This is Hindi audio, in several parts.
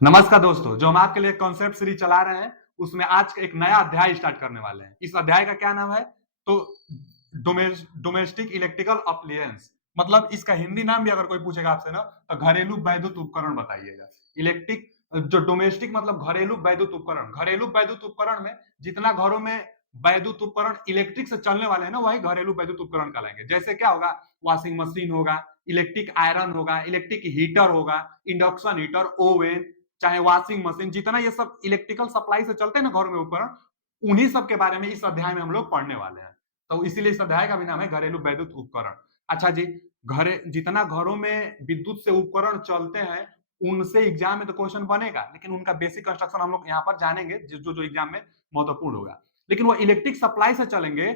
नमस्कार दोस्तों, जो हम आपके लिए कॉन्सेप्ट सीरीज चला रहे हैं उसमें आज एक नया अध्याय स्टार्ट करने वाले हैं। इस अध्याय का क्या नाम है? तो डोमेस्टिक इलेक्ट्रिकल अप्लायंस। मतलब इसका हिंदी नाम भी अगर कोई पूछेगा आपसे ना तो घरेलू वैद्युत उपकरण बताइएगा। इलेक्ट्रिक जो डोमेस्टिक मतलब घरेलू वैद्युत उपकरण। घरेलू वैद्युत उपकरण में जितना घरों में वैद्युत उपकरण इलेक्ट्रिक से चलने वाले हैं ना वही घरेलू वैद्युत उपकरण कहलाएंगे। जैसे क्या होगा? वॉशिंग मशीन होगा, इलेक्ट्रिक आयरन होगा, इलेक्ट्रिक हीटर होगा, इंडक्शन हीटर, ओवन, चाहे वॉशिंग मशीन, जितना ये सब इलेक्ट्रिकल सप्लाई से चलते हैं ना घर में उपकरण, उन्हीं सब के बारे में इस अध्याय में हम लोग पढ़ने वाले हैं। तो इसीलिए इस अध्याय का भी नाम है घरेलू वैद्युत उपकरण। अच्छा जी, घरे जितना घरों में विद्युत से उपकरण चलते हैं उनसे एग्जाम में तो क्वेश्चन बनेगा, लेकिन उनका बेसिक कंस्ट्रक्शन हम लोग यहाँ पर जानेंगे जो जो एग्जाम में महत्वपूर्ण होगा। लेकिन वो इलेक्ट्रिक सप्लाई से चलेंगे,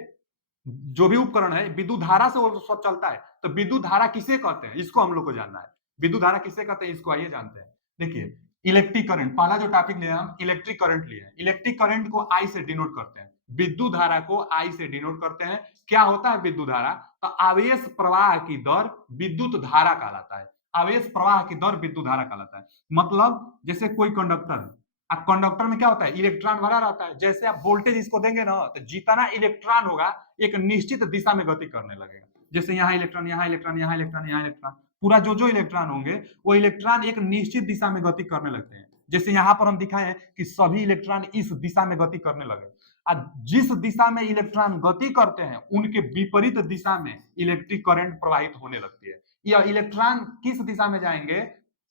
जो भी उपकरण है विद्युत धारा से वो सब चलता है। तो विद्युत धारा किसे कहते हैं इसको हम लोग को जानना है। विद्युत धारा किसे कहते हैं इसको आइए जानते हैं। देखिए, इलेक्ट्रिक करंट, पहला जो टॉपिक लिया हम इलेक्ट्रिक करंट लिए हैं। इलेक्ट्रिक करंट को आई से डिनोट करते हैं, विद्युत धारा को आई से डिनोट करते हैं। क्या होता है विद्युत धारा? तो आवेश प्रवाह की दर विद्युत धारा कहलाता है। आवेश प्रवाह की दर विद्युत धारा कहलाता है। मतलब जैसे कोई कंडक्टर है, अब कंडक्टर में क्या होता है? इलेक्ट्रॉन भरा रहता है। जैसे आप वोल्टेज इसको देंगे ना तो जितना इलेक्ट्रॉन होगा एक निश्चित दिशा में गति करने लगेगा। जैसे यहाँ इलेक्ट्रॉन, यहाँ इलेक्ट्रॉन, यहाँ इलेक्ट्रॉन, यहाँ इलेक्ट्रॉन, पूरा जो जो इलेक्ट्रॉन होंगे वो इलेक्ट्रॉन एक निश्चित दिशा में गति करने लगते हैं। जैसे यहाँ पर हम दिखाए हैं कि सभी इलेक्ट्रॉन इस दिशा में गति करने लगे। जिस दिशा में इलेक्ट्रॉन गति करते हैं उनके विपरीत दिशा में इलेक्ट्रिक करंट प्रवाहित होने लगती है। यह इलेक्ट्रॉन किस दिशा में जाएंगे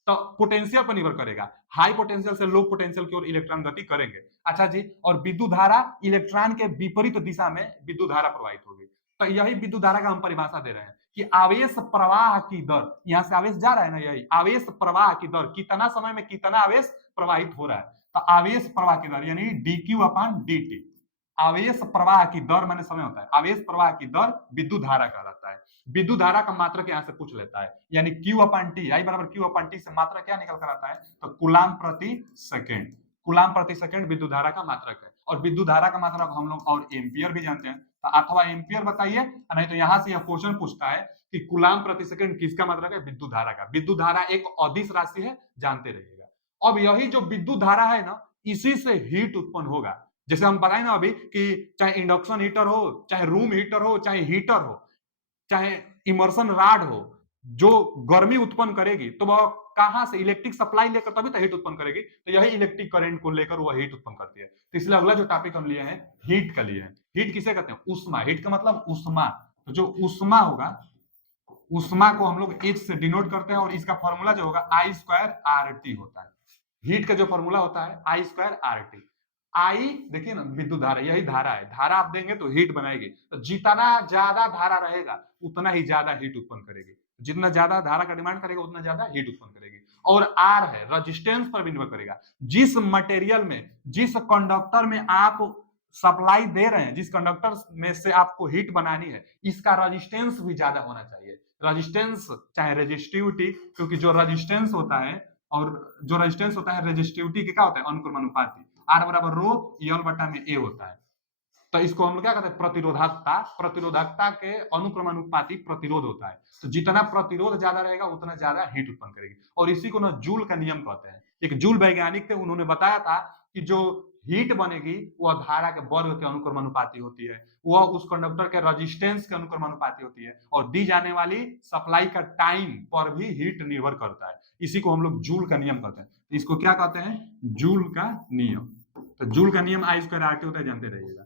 तो पोटेंशियल पर निर्भर करेगा। हाई पोटेंशियल से लो पोटेंशियल की ओर इलेक्ट्रॉन गति करेंगे। अच्छा जी, और विद्युत धारा इलेक्ट्रॉन के विपरीत दिशा में विद्युत धारा प्रवाहित होगी। तो यही विद्युत धारा का हम परिभाषा दे रहे हैं कि आवेश प्रवाह की दर, यहां से आवेश जा रहा है ना, यही आवेश प्रवाह की दर, कितना समय में कितना आवेश प्रवाहित हो रहा है। तो आवेश प्रवाह की दर यानी dq अपॉन dt। आवेश प्रवाह की दर माने समय होता है, आवेश प्रवाह की दर विद्युत धारा कहलाता है। विद्युत धारा का मात्रक यहाँ से पूछ लेता है, यानी q अपॉन टी, आई बराबर q अपॉन टी से मात्रक क्या निकल कर आता है? तो कूलाम प्रति सेकेंड। कूलाम प्रति सेकेंड विद्युत धारा का मात्रक है। और विद्युत धारा का मात्रक हम लोग और एम्पियर भी जानते हैं। तो अथवा एम्पियर बताइए, नहीं तो यहां से यह क्वेश्चन पूछता है कि कूलाम प्रति सेकेंड किसका मात्रक है? विद्युत धारा का। विद्युत धारा एक अदिश राशि है, जानते रहिएगा। अब यही जो विद्युत धारा है ना, इसी से हीट उत्पन्न होगा। जैसे हम बताए ना अभी कि चाहे इंडक्शन हीटर हो, चाहे रूम हीटर हो, चाहे हीटर हो, चाहे इमर्सन राड हो, जो गर्मी उत्पन्न करेगी तो वह कहां से? इलेक्ट्रिक सप्लाई लेकर तभी तो हीट उत्पन्न करेगी। तो यही इलेक्ट्रिक करंट को लेकर वह हीट उत्पन्न करती है। तो इसलिए अगला जो टॉपिक हम लिए हैं हीट का लिए हैं। हीट किसे कहते हैं? उष्मा। हीट का मतलब उष्मा। तो जो उष्मा होगा, उष्मा को हम लोग एच से डिनोट करते हैं और इसका फॉर्मूला जो होगा आई स्क्वायर आर टी होता है। हीट का जो फॉर्मूला होता है आई स्क्वायर आर टी। आई देखिए ना, विद्युत धारा, यही धारा है। धारा आप देंगे तो हीट बनाएगी। तो जितना ज्यादा धारा रहेगा उतना ही ज्यादा हीट उत्पन्न करेगी। जितना ज्यादा धारा का डिमांड करेगा उतना ज्यादा हीट उत्पन्न करेगी। और आर है, रजिस्टेंस पर भी निर्भर करेगा। जिस मटेरियल में, जिस कंडक्टर में आप सप्लाई दे रहे हैं, जिस कंडक्टर में से आपको हीट बनानी है, इसका रजिस्टेंस भी ज्यादा होना चाहिए। रजिस्टेंस चाहे रेजिस्टिविटी, क्योंकि जो रजिस्टेंस होता है और जो रेजिस्टेंस होता है रेजिस्टिविटी के क्या होता है? अनुक्रमानुपाती। आर बराबर रो यल बटा में ए होता है। तो इसको हम लोग क्या कहते हैं? प्रतिरोधकता। प्रतिरोधकता के अनुक्रमानुपाती प्रतिरोध होता है। तो जितना प्रतिरोध ज्यादा रहेगा उतना ज्यादा हीट उत्पन्न करेगी। और इसी को ना जूल का नियम कहते हैं। एक जूल वैज्ञानिक थे, उन्होंने बताया था कि जो हीट बनेगी वह धारा के वर्ग के अनुक्रमानुपाती होती है, वह उस कंडक्टर के रेजिस्टेंस के अनुक्रमानुपाती होती है, और दी जाने वाली सप्लाई का टाइम पर भी हीट निर्भर करता है। इसी को हम लोग जूल का नियम कहते हैं। इसको क्या कहते हैं? जूल का नियम। तो जूल का नियम आई स्क्वायर आर टी होता है, जानते रहिएगा।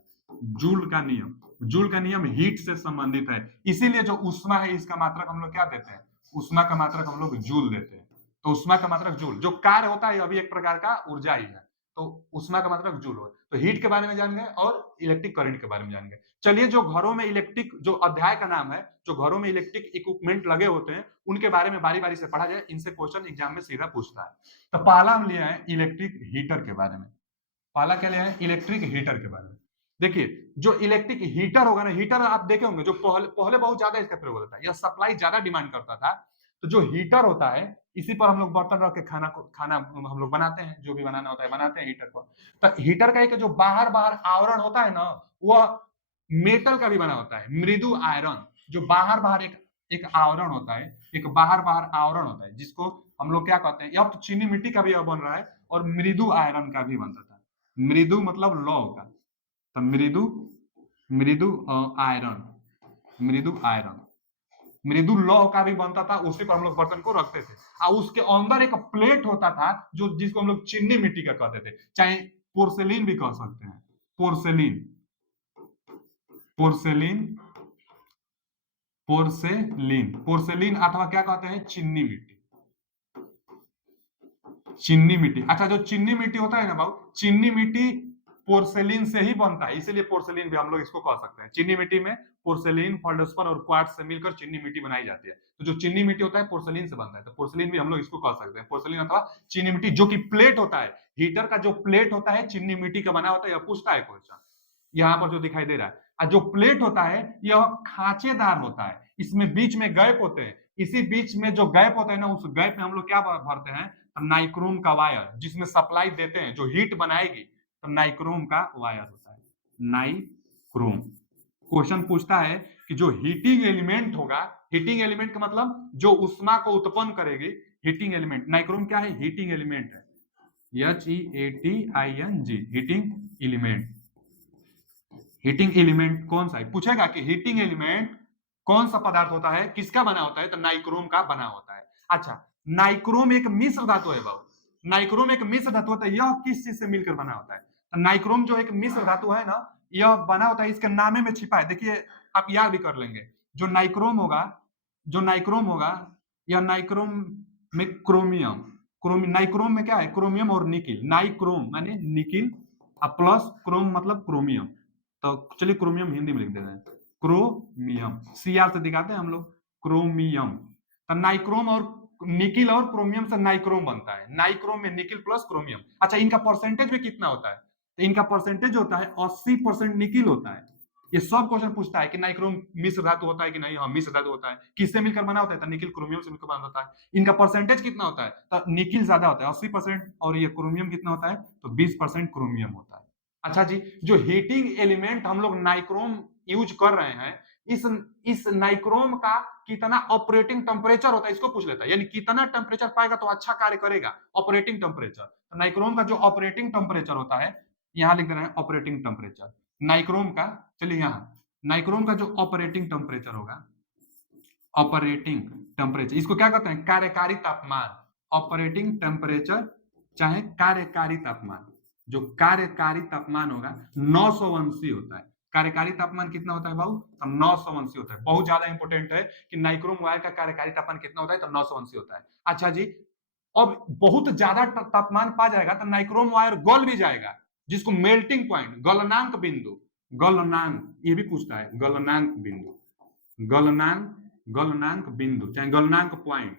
जूल का नियम, जूल का नियम हीट से संबंधित है। इसीलिए जो उष्मा है इसका मात्रक हम लोग क्या देते हैं? उष्मा का मात्रक हम लोग जूल देते हैं। तो उष्मा का मात्रक जूल। जो कार्य होता है अभी एक प्रकार का ऊर्जा ही है, तो उष्मा का मात्रक जूल हो। तो हीट के बारे में जान गए और इलेक्ट्रिक करंट के बारे में जान गए। चलिए, जो घरों में इलेक्ट्रिक, जो अध्याय का नाम है, जो घरों में इलेक्ट्रिक इक्विपमेंट लगे होते हैं उनके बारे में बारी बारी से पढ़ा जाए। इनसे क्वेश्चन एग्जाम में सीधा पूछता है। तो पहला हम लिया है इलेक्ट्रिक हीटर के बारे में। पहला क्या लिया है? इलेक्ट्रिक हीटर के बारे में। देखिए, जो इलेक्ट्रिक हीटर होगा ना, हीटर आप देखे होंगे जो पहले पहले बहुत ज्यादा इसका प्रयोग होता था, यह सप्लाई ज्यादा डिमांड करता था। तो जो हीटर होता है, इसी पर हम लोग बर्तन रख के खाना हम लोग बनाते हैं, जो भी बनाना होता है बनाते हैं हीटर पर। तो हीटर का एक जो बाहर बाहर आवरण होता है ना, वह मेटल का भी बना होता है, मृदु आयरन। जो बाहर बाहर एक एक आवरण होता है, एक बाहर बाहर आवरण होता है जिसको हम लोग क्या कहते हैं, अब तो चीनी मिट्टी का भी अब बन रहा है और मृदु आयरन का भी बनता था। मृदु मतलब लौ का, तो मृदु मृदु आयरन, मृदु आयरन, मृदु लौह का भी बनता था, उसी पर हम लोग बर्तन को रखते थे। और उसके अंदर एक प्लेट होता था जो जिसको हम लोग चीनी मिट्टी का कहते थे, चाहे पोर्सेलिन भी कह सकते हैं, पोर्सेलिन, पोर्सेलिन, पोर्सेलिन, पोर्सेलिन अथवा क्या कहते हैं, चीनी मिट्टी, चीनी मिट्टी। अच्छा, जो चीनी मिट्टी होता है ना बाबू, चीनी मिट्टी पोर्सेलिन से ही बनता है, इसीलिए पोर्सेलिन भी हम लोग इसको कह सकते हैं। चीनी मिट्टी में पोर्सेलिन, फेल्डस्पार और क्वार्ट्ज से मिलकर चीनी मिट्टी बनाई जाती है। तो जो चीनी मिट्टी होता है पोर्सेलिन से बनता है, तो पोर्सेलिन भी हम लोग इसको कह सकते हैं, पोर्सेलिन अथवा चीनी मिट्टी। जो कि प्लेट होता है, हीटर का जो प्लेट होता है चीनी मिट्टी का बना होता है, यह पूछता है क्वेश्चन, यहाँ पर जो दिखाई दे रहा है। और जो प्लेट होता है यह खांचेदार होता है, इसमें बीच में गैप होते हैं, इसी बीच में जो गैप होता है ना, उस गैप में हम लोग क्या भरते हैं, नाइक्रोम का वायर, जिसमें सप्लाई देते हैं, जो हीट बनाएगी, तो नाइक्रोम का वायर होता है, नाइक्रोम। क्वेश्चन पूछता है कि जो हीटिंग एलिमेंट होगा, हीटिंग एलिमेंट का मतलब जो उष्मा को उत्पन्न करेगी, हीटिंग एलिमेंट, नाइक्रोम क्या है, हीटिंग एलिमेंट है, HEATING, heating element. Heating element कौन सा है, पूछेगा कि हीटिंग एलिमेंट कौन सा पदार्थ होता है, किसका बना होता है, तो नाइक्रोम का बना होता है। अच्छा, नाइक्रोम एक मिश्र धातु है बाबू, नाइक्रोम एक मिश्र धातु होता है, यह किस चीज से मिलकर बना होता है, तो नाइक्रोम जो एक मिश्र धातु है ना, यह बना होता है, इसके नामे में छिपा है, देखिए आप याद भी कर लेंगे। जो नाइक्रोम होगा, जो नाइक्रोम होगा, यह नाइक्रोम में क्रोमियम, नाइक्रोम में क्या है, क्रोमियम और निकिल, नाइक्रोम माने निकिल, प्लस क्रोम मतलब क्रोमियम, तो चलिए क्रोमियम हिंदी में लिख देते हैं, क्रोमियम, सीआर से दिखाते हैं हम लोग, क्रोमियम। तो नाइक्रोम और निकिल और क्रोमियम से नाइक्रोम बनता है, नाइक्रोम में निकिल प्लस क्रोमियम। अच्छा, इनका परसेंटेज भी कितना होता है, तो इनका परसेंटेज होता है 80% निकिल होता है। ये सब क्वेश्चन पूछता है कि नाइक्रोम मिश्र धातु होता है कि नहीं, हाँ मिश्र धातु होता है, किससे मिलकर बना होता है, तो निकिल क्रोमियम से मिलकर बना होता है। इनका परसेंटेज कितना होता है, तो निकिल ज्यादा होता है 80%, और ये क्रोमियम कितना होता है, तो 20% क्रोमियम होता है। अच्छा जी, जो हीटिंग एलिमेंट हम लोग नाइक्रोम यूज कर रहे हैं, इस नाइक्रोम का कितना ऑपरेटिंग टेम्परेचर होता है, इसको पूछ लेता है, यानी कितना टेम्परेचर पाएगा तो अच्छा कार्य करेगा, ऑपरेटिंग टेम्परेचर। तो नाइक्रोम का जो ऑपरेटिंग टेम्परेचर होता है, यहां लिख दे रहे हैं ऑपरेटिंग टेम्परेचर नाइक्रोम का। चलिए यहां नाइक्रोम का जो ऑपरेटिंग टेम्परेचर होगा, ऑपरेटिंग टेम्परेचर, इसको क्या कहते हैं, कार्यकारी तापमान, ऑपरेटिंग टेम्परेचर चाहे कार्यकारी तापमान, जो कार्यकारी तापमान होगा 980 होता है। कार्यकारी तापमान कितना होता है बाबू, तो 980 होता है, बहुत ज्यादा इंपॉर्टेंट है कि नाइक्रोम वायर का कार्यकारी तापमान कितना होता है, तो 980 होता है। अच्छा जी, अब बहुत ज्यादा तापमान पा जाएगा तो नाइक्रोम वायर गल भी जाएगा, जिसको मेल्टिंग पॉइंट, गलनांक बिंदु, गलनांक ये भी पूछता है, गलनांक बिंदु, गलनांक, गलनांक बिंदु चाहे गलनांक पॉइंट।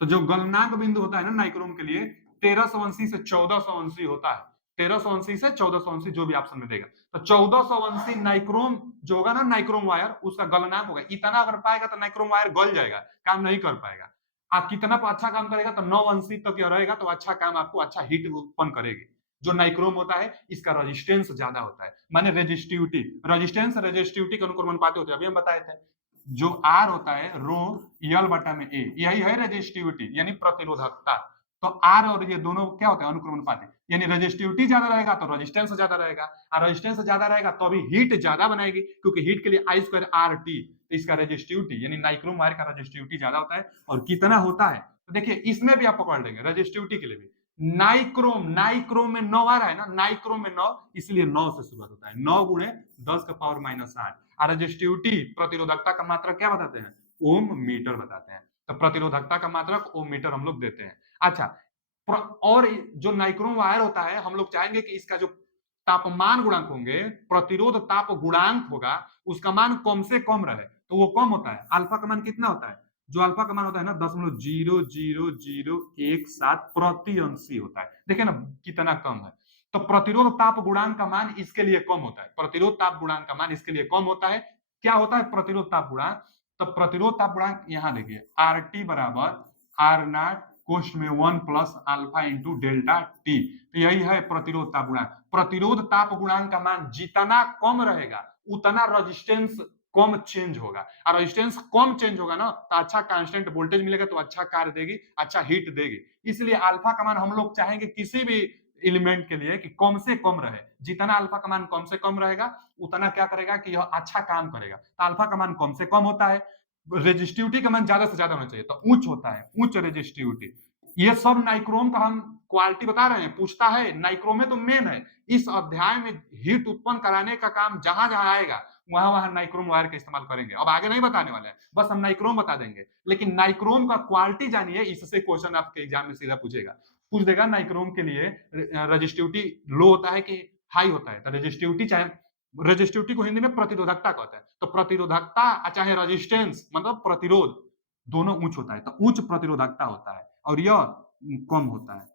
तो जो गलनांक बिंदु होता है ना नाइक्रोम के लिए 1380 से 1480 होता है, 1380 से 1480 जो भी ऑप्शन में देगा, तो 1480 नाइक्रोम जो होगा ना, नाइक्रोम वायर उसका गलनांक होगा, इतना अगर पाएगा तो नाइक्रोम वायर गल जाएगा, काम नहीं कर पाएगा। आप कितना अच्छा काम करेगा तो 980 तक यह रहेगा, तो अच्छा काम आपको, अच्छा हीट उत्पन्न करेगी। जो नाइक्रोम होता है इसका रेजिस्टेंस ज्यादा होता है, माने रेजिस्टिविटी, रेजिस्टेंस रेजिस्टिविटी के अनुक्रमानुपाती होते हैं, अभी हम बताए थे। जो आर होता है रो यल बटा में ए, यही है रेजिस्टिविटी यानी प्रतिरोधकता। तो आर और ये दोनों क्या होते हैं, अनुक्रमानुपाती, यानी रेजिस्टिविटी ज्यादा रहेगा तो रेजिस्टेंस ज्यादा रहेगा, और रेजिस्टेंस ज्यादा रहेगा तो अभी हीट ज्यादा बनाएगी, क्योंकि हीट के लिए आई स्क्वायर आर टी, तो इसका रेजिस्टिविटी यानी नाइक्रोम वायर का रेजिस्टिविटी ज्यादा होता है। और कितना होता है, तो देखिए इसमें भी आप पकड़ लेंगे रेजिस्टिविटी के लिए भी, नाइक्रोम, नाइक्रोम में 9 आ रहा है ना, नाइक्रोम में 9, इसलिए 9 से शुरुआत होता है, 9 गुणे 10 का पावर -8। और रेजिस्टिविटी प्रतिरोधकता का मात्रक क्या बताते हैं, ओम मीटर बताते हैं, तो प्रतिरोधकता का मात्रक ओम मीटर हम लोग देते हैं। अच्छा, और जो नाइक्रोम वायर होता है, हम लोग चाहेंगे कि इसका जो तापमान गुणांक होंगे, प्रतिरोध ताप गुणांक होगा, उसका मान कम से कम रहे, तो वो कम होता है। अल्फा का मान कितना होता है, जो अल्फा का मान होता है ना 0.00017 प्रति अंशी होता है, देखिए ना कितना कम है। तो प्रतिरोध ताप गुणांक का मान इसके लिए कम होता है, प्रतिरोध ताप गुणांक का मान इसके लिए कम होता है। क्या होता है प्रतिरोध ताप गुणांक, तो प्रतिरोध ताप गुणांक यहां देखिए, आर टी बराबर आर नॉट कोष्ठ में 1 plus alpha into delta T, तो यही है प्रतिरोध ताप गुणांक। प्रतिरोध ताप गुणांक का मान जितना कम रहेगा उतना रेजिस्टेंस कम चेंज होगा, और रेजिस्टेंस कम चेंज होगा ना तो अच्छा कांस्टेंट वोल्टेज मिलेगा, तो अच्छा कार्य देगी, अच्छा हीट देगी। इसलिए अल्फा का मान हम लोग चाहेंगे किसी भी एलिमेंट के लिए कि कम से कम रहे। जितना अल्फा का मान कम से कम रहेगा उतना क्या करेगा कि यह अच्छा काम करेगा। तो अल्फा का मान कम से कम होता है, रेजिस्टिविटी का मान ज्यादा से ज्यादा होना चाहिए, तो उच्च होता है, उच्च रेजिस्टिविटी। ये सब नाइक्रोम का हम क्वालिटी बता रहे हैं, पूछता है नाइक्रोम में तो मेन है। इस अध्याय में हीट उत्पन्न कराने का काम जहां जहां आएगा वहां वहां नाइक्रोम वायर का इस्तेमाल करेंगे। अब आगे नहीं बताने वाले हैं, बस हम नाइक्रोम बता देंगे, लेकिन नाइक्रोम का क्वालिटी जानिए, इससे क्वेश्चन आपके एग्जाम में सीधा पूछेगा, पूछ देगा नाइक्रोम के लिए रजिस्टिविटी लो होता है कि हाई होता है। तो रजिस्टिविटी चाहे, रजिस्टिविटी को हिंदी में प्रतिरोधकता कहते हैं, तो प्रतिरोधकता चाहे रेजिस्टेंस मतलब प्रतिरोध, दोनों उच्च होता है, तो उच्च प्रतिरोधकता होता है, और यह कम होता है,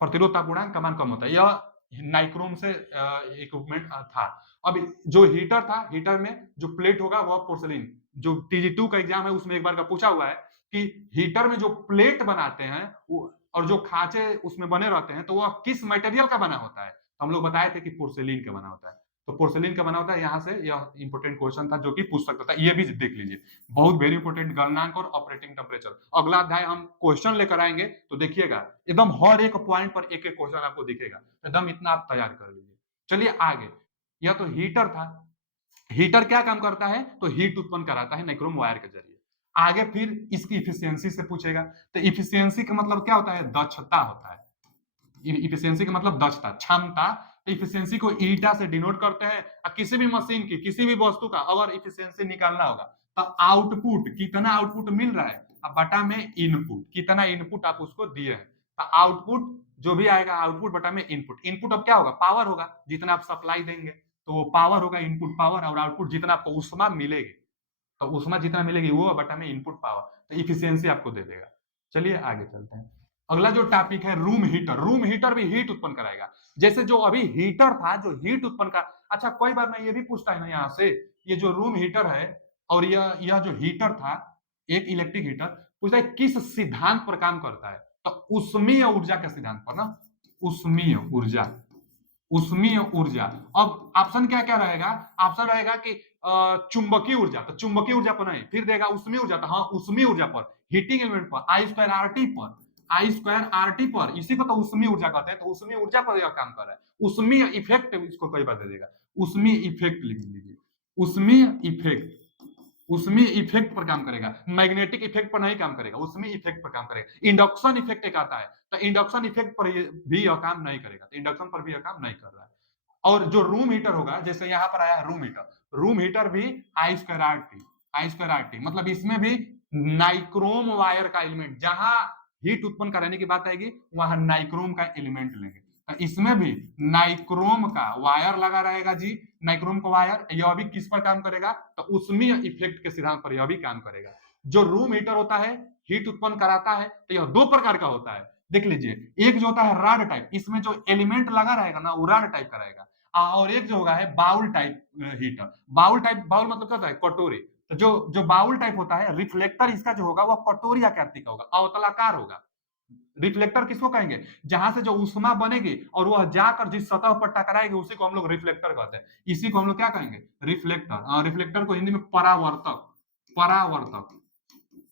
प्रतिरोधता गुणांक का मान कम होता है। यह नाइक्रोम से इक्विपमेंट था। अब जो हीटर था, हीटर में जो प्लेट होगा वह पोर्सिलिन, जो टीजी2 का एग्जाम है उसमें एक बार का पूछा हुआ है कि हीटर में जो प्लेट बनाते हैं वो और जो खांचे उसमें बने रहते हैं तो वह किस मटेरियल का बना होता है। हम लोग बताए थे कि पोर्सिलिन का बना होता है, तो पोर्सिलिन का बना होता है। यहाँ से यह इंपोर्टेंट क्वेश्चन था जो कि पूछ सकता था, ये भी देख लीजिए, बहुत वेरी इंपोर्टेंट, गलनांक और ऑपरेटिंग टेम्परेचर। अगला अध्याय हम क्वेश्चन लेकर आएंगे तो देखिएगा एकदम हर एक पॉइंट पर एक एक क्वेश्चन आपको दिखेगा, एकदम इतना आप तैयार कर लीजिए। चलिए आगे, यह तो हीटर था। हीटर क्या काम करता है, तो हीट उत्पन्न कराता है नाइक्रोम वायर के जरिए। आगे फिर इसकी इफिशियंसी से पूछेगा, तो इफिशियंसी का मतलब क्या होता है, दक्षता होता है। इफिशियंसी का मतलब दक्षता, क्षमता। इफिशियंसी को ईटा से डिनोट करते हैं, और किसी भी मशीन की, किसी भी वस्तु का अगर इफिशियंसी निकालना होगा तो आउटपुट, कितना आउटपुट मिल रहा है, अब बटा में इनपुट, कितना इनपुट आप उसको दिए हैं, तो आउटपुट जो भी आएगा, आउटपुट बटा में इनपुट। इनपुट अब क्या होगा, पावर होगा, जितना आप सप्लाई देंगे तो वो पावर होगा, इनपुट पावर, और आउटपुट जितना आपको उष्मा मिलेगी, तो उष्मा जितना मिलेगी वो बटा में इनपुट पावर, तो इफिशियंसी आपको दे देगा। चलिए आगे चलते हैं। अगला जो टॉपिक है रूम हीटर। रूम हीटर भी हीट उत्पन्न कराएगा, जैसे जो अभी हीटर था जो हीट उत्पन्न का। अच्छा, कोई बार मैं ये भी पूछता है ना यहाँ से, ये जो रूम हीटर है और यह जो हीटर था, एक इलेक्ट्रिक हीटर, पूछता है किस सिद्धांत पर काम करता है, तो उष्मीय ऊर्जा के सिद्धांत पर ना, उष्मीय ऊर्जा, उष्मीय ऊर्जा। अब ऑप्शन क्या क्या रहेगा, ऑप्शन रहेगा कि चुंबकीय ऊर्जा, तो चुंबकीय ऊर्जा पर नहीं, फिर देगा उष्मीय ऊर्जा, तो हाँ उष्मीय ऊर्जा पर, हीटिंग एलिमेंट पर, आई स्क्वायर आर टी पर, आई स्क्वायर आर टी पर, इसी को तो उष्मीय ऊर्जा कहते हैं, तो उष्मीय ऊर्जा पर यह काम कर रहा है। उष्मीय इफेक्ट इसको कई बार दे देगा, उष्मीय इफेक्ट लिख लीजिए, उष्मीय इफेक्ट, उसमें इफेक्ट पर काम करेगा, मैग्नेटिक इफेक्ट पर नहीं काम करेगा, उसमें इफेक्ट पर काम करेगा। इंडक्शन इफेक्ट एक आता है, तो इंडक्शन इफेक्ट पर भी यह काम नहीं करेगा, तो इंडक्शन पर भी यह काम नहीं कर रहा है। और जो रूम हीटर होगा, जैसे यहाँ पर आया है रूम हीटर, रूम हीटर भी आई स्क्वायर आर टी, आई स्क्वायर आर टी, मतलब इसमें भी नाइक्रोम वायर का एलिमेंट, जहां हीट उत्पन्न कराने की बात आएगी वहां नाइक्रोम का एलिमेंट लेंगे, तो इसमें भी नाइक्रोम का वायर लगा रहेगा जी, नाइक्रोम का वायर, यह भी किस पर काम करेगा, तो उष्मीय इफेक्ट के सिद्धांत पर यह भी काम करेगा। जो रूम हीटर होता है, हीट उत्पन्न कराता है, तो यह दो प्रकार का होता है, देख लीजिए। एक जो होता है रॉड टाइप, इसमें जो एलिमेंट लगा रहेगा ना वो रॉड टाइप का रहेगा, और एक जो होगा है bowl type heater. Bowl type, bowl मतलब क्या होता है, कटोरी। तो जो जो बाउल टाइप होता है, रिफ्लेक्टर इसका जो होगा वह कटोरी आकृति का होगा, अवतलाकार होगा। रिफ्लेक्टर किसको कहेंगे, जहां से जो उष्मा बनेगी और वह जाकर जिस सतह पर टकराएगी उसी को हम लोग रिफ्लेक्टर कहते हैं, इसी को हम लोग क्या कहेंगे, रिफ्लेक्टर। रिफ्लेक्टर को हिंदी में परावर्तक, परावर्तक।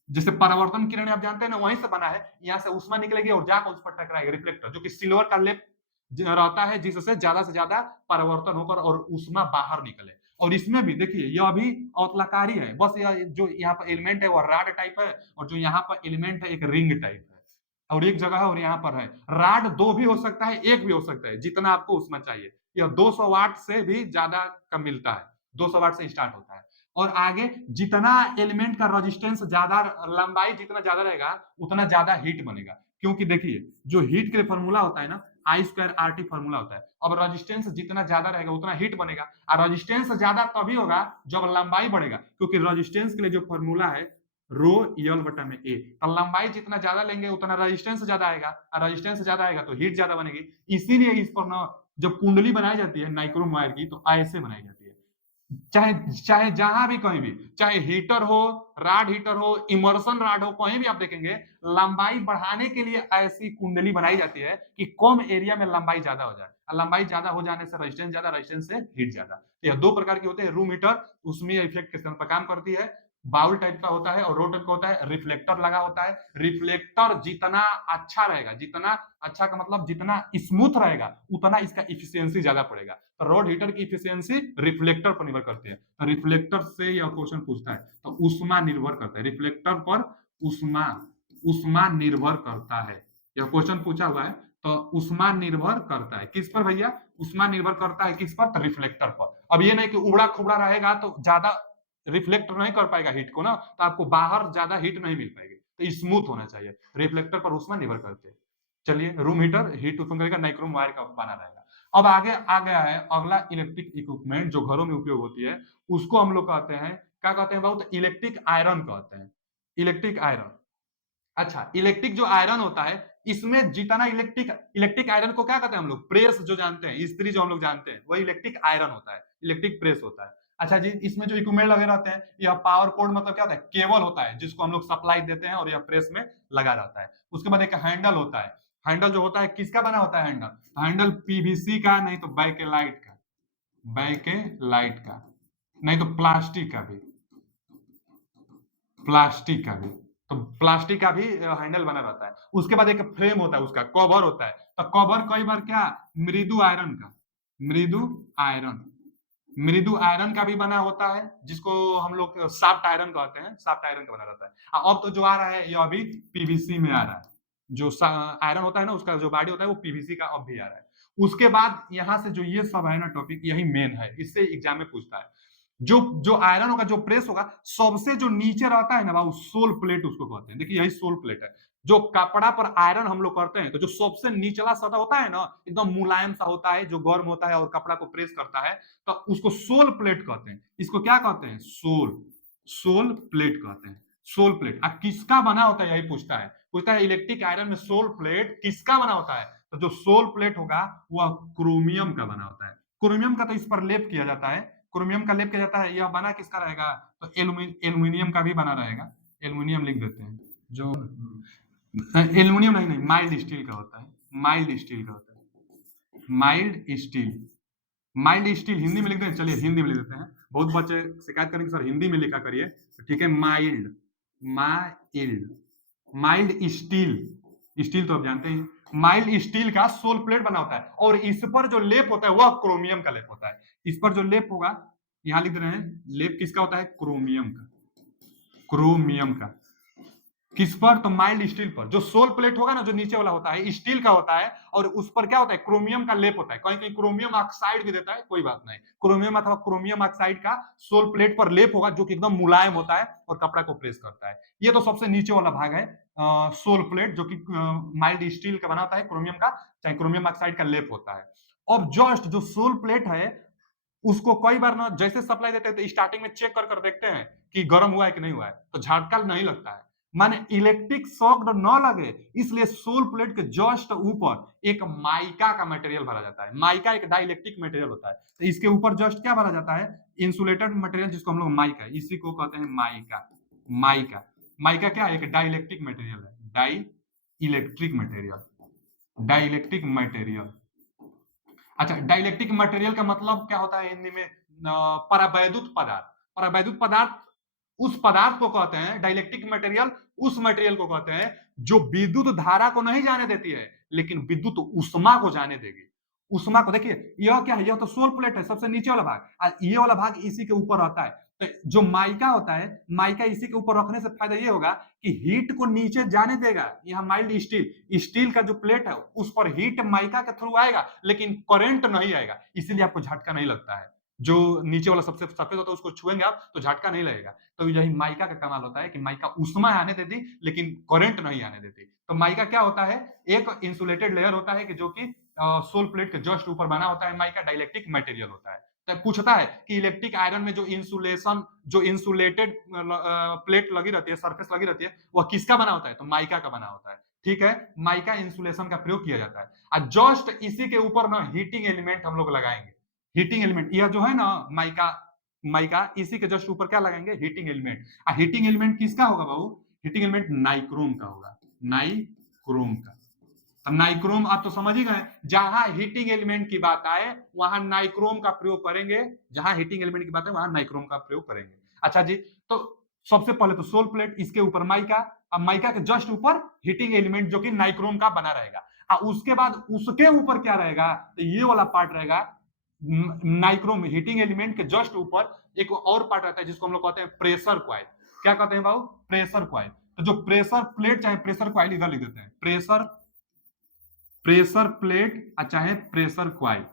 जैसे परावर्तन किरण आप जानते हैं ना, वहीं से बना है, यहाँ से उष्मा निकलेगी और जाकर उस पर टकराएगी, रिफ्लेक्टर, जो कि सिल्वर का लेप रहता है जिससे ज्यादा से ज्यादा परावर्तन होकर और उष्मा बाहर निकले। और इसमें भी देखिए यह भी अवतलाकारी है, बस यह जो यहाँ पर एलिमेंट है वह रॉड टाइप है, और जो यहाँ पर एलिमेंट है एक रिंग टाइप है, और एक जगह है और यहाँ पर है। रॉड दो भी हो सकता है, एक भी हो सकता है, जितना आपको उष्मा चाहिए। यह 200 वाट से भी ज्यादा का मिलता है, 200 वाट से स्टार्ट होता है। और आगे जितना एलिमेंट का रेजिस्टेंस ज्यादा, लंबाई जितना ज्यादा रहेगा उतना ज्यादा हीट बनेगा, क्योंकि देखिए जो हीट के लिए फॉर्मूला होता है ना, आई स्क्वायर आर टी फॉर्मूला होता है। अब रेजिस्टेंस जितना ज्यादा रहेगा उतना हीट बनेगा, और रेजिस्टेंस ज्यादा तभी होगा जब लंबाई बढ़ेगा, क्योंकि रेजिस्टेंस के लिए जो फॉर्मूला है रो यल बटा में ए, तो लंबाई जितना ज्यादा लेंगे उतना रेजिस्टेंस ज्यादा आएगा, और रेजिस्टेंस ज्यादा आएगा तो हीट ज्यादा बनेगी। इसीलिए इस पर ना जब कुंडली बनाई जाती है नाइक्रोम वायर की तो ऐसे बनाई जाती है, चाहे चाहे जहां भी कहीं भी, चाहे हीटर हो, राड हीटर हो, इमर्सन राड हो, कहीं भी आप देखेंगे लंबाई बढ़ाने के लिए ऐसी कुंडली बनाई जाती है कि कम एरिया में लंबाई ज्यादा हो जाए। लंबाई ज्यादा हो जाने से रेजिस्टेंस ज्यादा, रेजिस्टेंस से हीट ज्यादा। तो यह दो प्रकार के होते हैं। रूम हीटर उसमें इफेक्ट किस तरह पर काम करती है, बाउल टाइप का होता है, और रो टाइप का होता है। रिफ्लेक्टर लगा होता है। रिफ्लेक्टर जितना अच्छा रहेगा, जितना अच्छा का मतलब जितना स्मूथ रहेगा, उतना इसका इफिशियंसी ज्यादा पड़ेगा। तो रोड हीटर की इफिशियंसी रिफ्लेक्टर पर निर्भर करती है। तो रिफ्लेक्टर से यह क्वेश्चन पूछता है, तो उष्मा निर्भर करता है रिफ्लेक्टर पर। उष्मा उष्मा निर्भर करता है, यह क्वेश्चन पूछा हुआ है। तो उष्मा निर्भर करता है किस पर भैया, उष्मा निर्भर करता है किस पर, तो रिफ्लेक्टर पर। अब ये नहीं कि उबड़ा खुबड़ा रहेगा तो ज्यादा रिफ्लेक्ट नहीं कर पाएगा हीट को ना, तो आपको बाहर ज्यादा हीट नहीं मिल पाएगी। तो स्मूथ होना चाहिए, रिफ्लेक्टर पर उष्मा निर्भर करते हैं। चलिए, रूम हीटर हीट उत्पन्न करेगा, नाइक्रोम वायर का बना रहेगा। अब आगे आ गया है अगला इलेक्ट्रिक इक्विपमेंट जो घरों में उपयोग होती है, उसको हम लोग कहते हैं, क्या कहते हैं बहुत, इलेक्ट्रिक आयरन कहते हैं। Electric iron. अच्छा, इलेक्ट्रिक जो आयरन होता है, इसमें जितना इलेक्ट्रिक इलेक्ट्रिक आयरन को क्या कहते हैं हम लोग, प्रेस जो जानते हैं, इस्त्री जो हम लोग जानते हैं, वही इलेक्ट्रिक आयरन होता है, इलेक्ट्रिक प्रेस होता है। अच्छा जी, इसमें जो इक्विपमेंट लगे रहते हैं, यह पावर कोड मतलब क्या होता है, केबल होता है जिसको हम लोग सप्लाई देते हैं और यह प्रेस में लगा रहता है। उसके बाद एक हैंडल होता है। हैंडल जो होता है किसका बना होता है हैंडल, हैंडल पीवीसी का, नहीं तो बैकेलाइट का, बैकेलाइट का, नहीं तो प्लास्टिक का भी, प्लास्टिक का भी। तो प्लास्टिक का भी हैंडल बना रहता है। उसके बाद एक फ्रेम होता है, उसका कवर होता है। तो कवर कई बार क्या, मृदु आयरन का, मृदु आयरन, मृदु आयरन का भी बना होता है, जिसको हम लोग सॉफ्ट आयरन कहते हैं, सॉफ्ट आयरन का बना रहता है। अब तो जो आ रहा है, यह अभी पीवीसी में आ रहा है। जो आयरन होता है ना, उसका जो बॉडी होता है वो पीवीसी का अब भी आ रहा है। उसके बाद यहां से जो ये सब है ना टॉपिक, यही मेन है, इससे एग्जाम में पूछता है। जो जो आयरन होगा, जो प्रेस होगा, सबसे जो नीचे रहता है ना बाबू, सोल प्लेट उसको कहते हैं। देखिए, यही सोल प्लेट है। जो कपड़ा पर आयरन हम लोग करते हैं, तो जो सबसे निचला सतह होता है ना, एकदम मुलायम सा होता है, जो गर्म होता है और कपड़ा को प्रेस करता है, तो उसको सोल प्लेट कहते हैं। इसको क्या कहते हैं, सोल, सोल प्लेट कहते हैं। सोल प्लेट अब किसका बना होता है, यही पूछता है। पूछता है इलेक्ट्रिक आयरन में सोल प्लेट किसका बना होता है, तो जो सोल प्लेट होगा वह क्रोमियम का बना होता है। क्रोमियम का तो इस पर लेप किया जाता है, क्रोमियम का लेप किया जाता है। यह बना किसका रहेगा, तो एल्यूमिनियम का भी बना रहेगा। एल्यूमिनियम लिख देते हैं। जो एल्यूमिनियम नहीं, नहीं माइल्ड स्टील का होता है, माइल्ड स्टील का होता है, mild steel. Mild steel Hindi में लिख दें, चलिए हिंदी में लिख देते हैं। बहुत बच्चे शिकायत करेंगे सर हिंदी में लिखा करिए, तो ठीक है, mild, mild, mild steel. Steel तो आप जानते हैं, माइल्ड स्टील का सोल प्लेट बना होता है, और इस पर जो लेप होता है वह क्रोमियम का लेप होता है। इस पर जो लेप होगा, यहां लिख रहे हैं, लेप किसका होता है, क्रोमियम का, क्रोमियम का। किस पर, तो माइल्ड स्टील पर। जो सोल प्लेट होगा ना, जो नीचे वाला होता है, स्टील का होता है, और उस पर क्या होता है, क्रोमियम का लेप होता है। कहीं कहीं क्रोमियम ऑक्साइड भी देता है, कोई बात नहीं, क्रोमियम अथवा क्रोमियम ऑक्साइड का सोल प्लेट पर लेप होगा, जो कि एकदम मुलायम होता है और कपड़ा को प्रेस करता है। ये तो सबसे नीचे वाला भाग है, सोल प्लेट, जो कि माइल्ड स्टील का बना होता है, क्रोमियम का, चाहे क्रोमियम ऑक्साइड का लेप होता है। अब जस्ट जो सोल प्लेट है, उसको कई बार ना जैसे सप्लाई देते हैं, तो स्टार्टिंग में चेक कर कर देखते हैं कि गर्म हुआ है कि नहीं हुआ है, तो झटका नहीं लगता है, माने इलेक्ट्रिक शॉक न लगे, इसलिए सोल प्लेट के जस्ट ऊपर एक माइका का मटेरियल भरा जाता है। माइका एक डाइलेक्ट्रिक मटेरियल होता है, तो इसके ऊपर जस्ट क्या भरा जाता है, इंसुलेटेड मटेरियल, जिसको हम लोग माइका, इसी को कहते हैं माइका। माइका, माइका क्या, एक डाइलेक्ट्रिक मटेरियल है, dielectric material, dielectric material. अच्छा, डाइलेक्ट्रिक मटेरियल का मतलब क्या होता है हिंदी में, परावैद्युत पदार्थ। परावैद्युत पदार्थ उस पदार्थ को कहते हैं, डाइलेक्ट्रिक मटेरियल उस मटेरियल को कहते हैं जो विद्युत धारा को नहीं जाने देती है, लेकिन विद्युत उष्मा को जाने देगी। उष्मा को देखिए, यह क्या है, यह तो सोल प्लेट है, सबसे नीचे वाला भाग, ये वाला भाग इसी के ऊपर रहता है। तो जो माइका होता है, माइका इसी के ऊपर रखने से फायदा ये होगा कि हीट को नीचे जाने देगा। यहाँ माइल्ड स्टील, स्टील का जो प्लेट है उस पर हीट माइका के थ्रू आएगा, लेकिन करंट नहीं आएगा, इसीलिए आपको झटका नहीं लगता है। जो नीचे वाला सबसे सफेद होता है उसको छुएंगे आप तो झटका नहीं लगेगा। तो यही माइका का कमाल होता है कि माइका उष्मा आने देती, लेकिन करंट नहीं आने देती। तो माइका क्या होता है, एक इंसुलेटेड लेयर होता है कि जो कि सोल प्लेट के जस्ट ऊपर बना होता है। माइका डाइलेक्ट्रिक मटेरियल होता है। तो पूछता है कि इलेक्ट्रिक आयरन में जो इंसुलेशन, जो इंसुलेटेड प्लेट लगी रहती है, सरफेस लगी रहती है, वह किसका बना होता है, तो माइका का बना होता है। ठीक है, माइका इंसुलेशन का प्रयोग किया जाता है। और जस्ट इसी के ऊपर ना हीटिंग एलिमेंट हम लोग लगाएंगे। हीटिंग एलिमेंट, यह जो है ना माइका, माइका, इसी के जस्ट ऊपर क्या लगाएंगे, हीटिंग एलिमेंट। हीटिंग एलिमेंट किसका होगा बाबू, हीटिंग एलिमेंट नाइक्रोम का होगा, नाइक्रोम का। तो नाइक्रोम आप तो समझ ही गए, जहां हीटिंग एलिमेंट की बात आए वहां नाइक्रोम का प्रयोग करेंगे, जहां हीटिंग एलिमेंट की बात है वहां नाइक्रोम का प्रयोग करेंगे। अच्छा जी, तो सबसे पहले तो सोल प्लेट, इसके ऊपर माइका, अब माइका के जस्ट ऊपर हीटिंग एलिमेंट जो कि नाइक्रोम का बना रहेगा। उसके बाद उसके ऊपर क्या रहेगा, तो ये वाला पार्ट रहेगा नाइक्रोम हीटिंग एलिमेंट के जस्ट ऊपर एक और पार्ट रहता है जिसको हम लोग कहते हैं प्रेशर क्वाइल। क्या कहते हैं बाबू, प्रेशर क्वाइल। तो जो प्रेशर प्लेट चाहे प्रेशर क्वाइल इधर लिख देते हैं, प्रेशर प्रेशर प्लेट चाहे प्रेशर क्वाइल।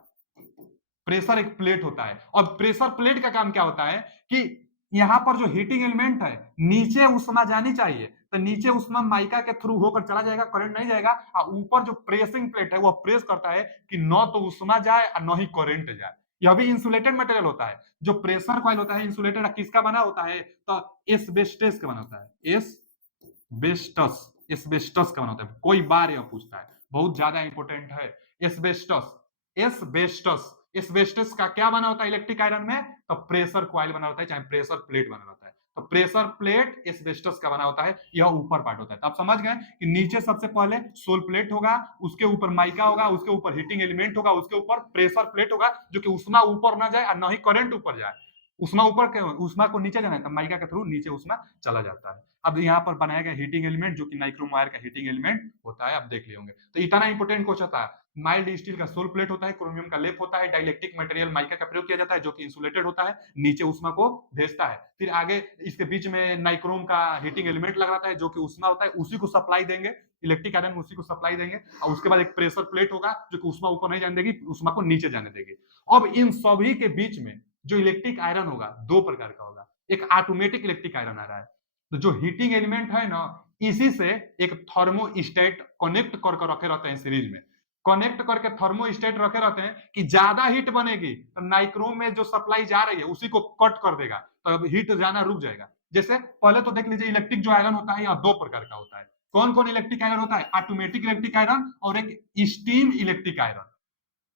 प्रेशर एक प्लेट होता है, और प्रेशर प्लेट का काम क्या होता है कि यहां पर जो हीटिंग एलिमेंट है नीचे उष्मा जानी चाहिए, तो नीचे उष्मा माइका के थ्रू होकर चला जाएगा, करंट नहीं जाएगा। और ऊपर जो प्रेसिंग प्लेट है वो प्रेस करता है कि न तो उष्मा जाए और न ही करंट जाए। यह भी इंसुलेटेड मटेरियल होता है। जो प्रेशर कॉइल होता है इंसुलेटेड किसका बना होता है, तो एस्बेस्टस का बना होता है, एस्बेस्टस, एस्बेस्टस का बना होता है। कोई बार यह पूछता है, बहुत ज्यादा इंपॉर्टेंट है। एस्बेस्टस, एस्बेस्टस, एस्बेस्टस का क्या बना होता है इलेक्ट्रिक आयरन में, तो प्रेशर क्वाइल बना होता है, चाहे प्रेशर प्लेट बना होता है। तो प्रेशर प्लेट एस्बेस्टस का बना होता है, यह ऊपर पार्ट होता है। तो आप समझ गए कि नीचे सबसे पहले सोल प्लेट होगा, उसके ऊपर माइका होगा, उसके ऊपर हीटिंग एलिमेंट होगा, उसके ऊपर प्रेशर प्लेट होगा जो कि उष्मा ऊपर ना जाए और ना ही करंट ऊपर जाए। उष्मा ऊपर के उष्मा को नीचे जाना है तो माइका के थ्रू नीचे उष्मा चला जाता है। अब यहाँ पर बनाया गया हीटिंग एलिमेंट जो कि नाइक्रोम वायर का हीटिंग एलिमेंट होता है, आप देख लिए होंगे। तो इतना इंपोर्टेंट क्वेश्चन था। माइल्ड स्टील का सोल प्लेट होता है, क्रोमियम का लेप होता है, डाइलेक्ट्रिक मटेरियल माइका का प्रयोग किया जाता है जो कि इंसुलेटेड होता है, नीचे उष्मा को भेजता है। फिर आगे इसके बीच में नाइक्रोम का हीटिंग एलिमेंट लगा रहता है जो कि उष्मा होता है, उसी को सप्लाई देंगे, इलेक्ट्रिक आयरन उसी को सप्लाई देंगे। और उसके बाद एक प्रेशर प्लेट होगा जो कि उष्मा ऊपर नहीं जाने देगी, उष्मा को नीचे जाने देगी। अब इन सभी के बीच में जो इलेक्ट्रिक आयरन होगा दो प्रकार का होगा, एक ऑटोमेटिक इलेक्ट्रिक आयरन आ रहा है। तो जो हीटिंग एलिमेंट है ना, इसी से एक थर्मोस्टेट कनेक्ट करके रखे रहते हैं सीरीज में, कनेक्ट करके थर्मोस्टेट रखे रहते हैं कि ज्यादा हीट बनेगी तो नाइक्रोम में जो सप्लाई जा रही है उसी को कट कर देगा, तो अब हीट जाना रुक जाएगा। जैसे पहले तो देख लीजिए इलेक्ट्रिक जो आयरन होता है यह दो प्रकार का होता है। कौन कौन इलेक्ट्रिक आयरन होता है, ऑटोमेटिक इलेक्ट्रिक आयरन और एक steam electric iron.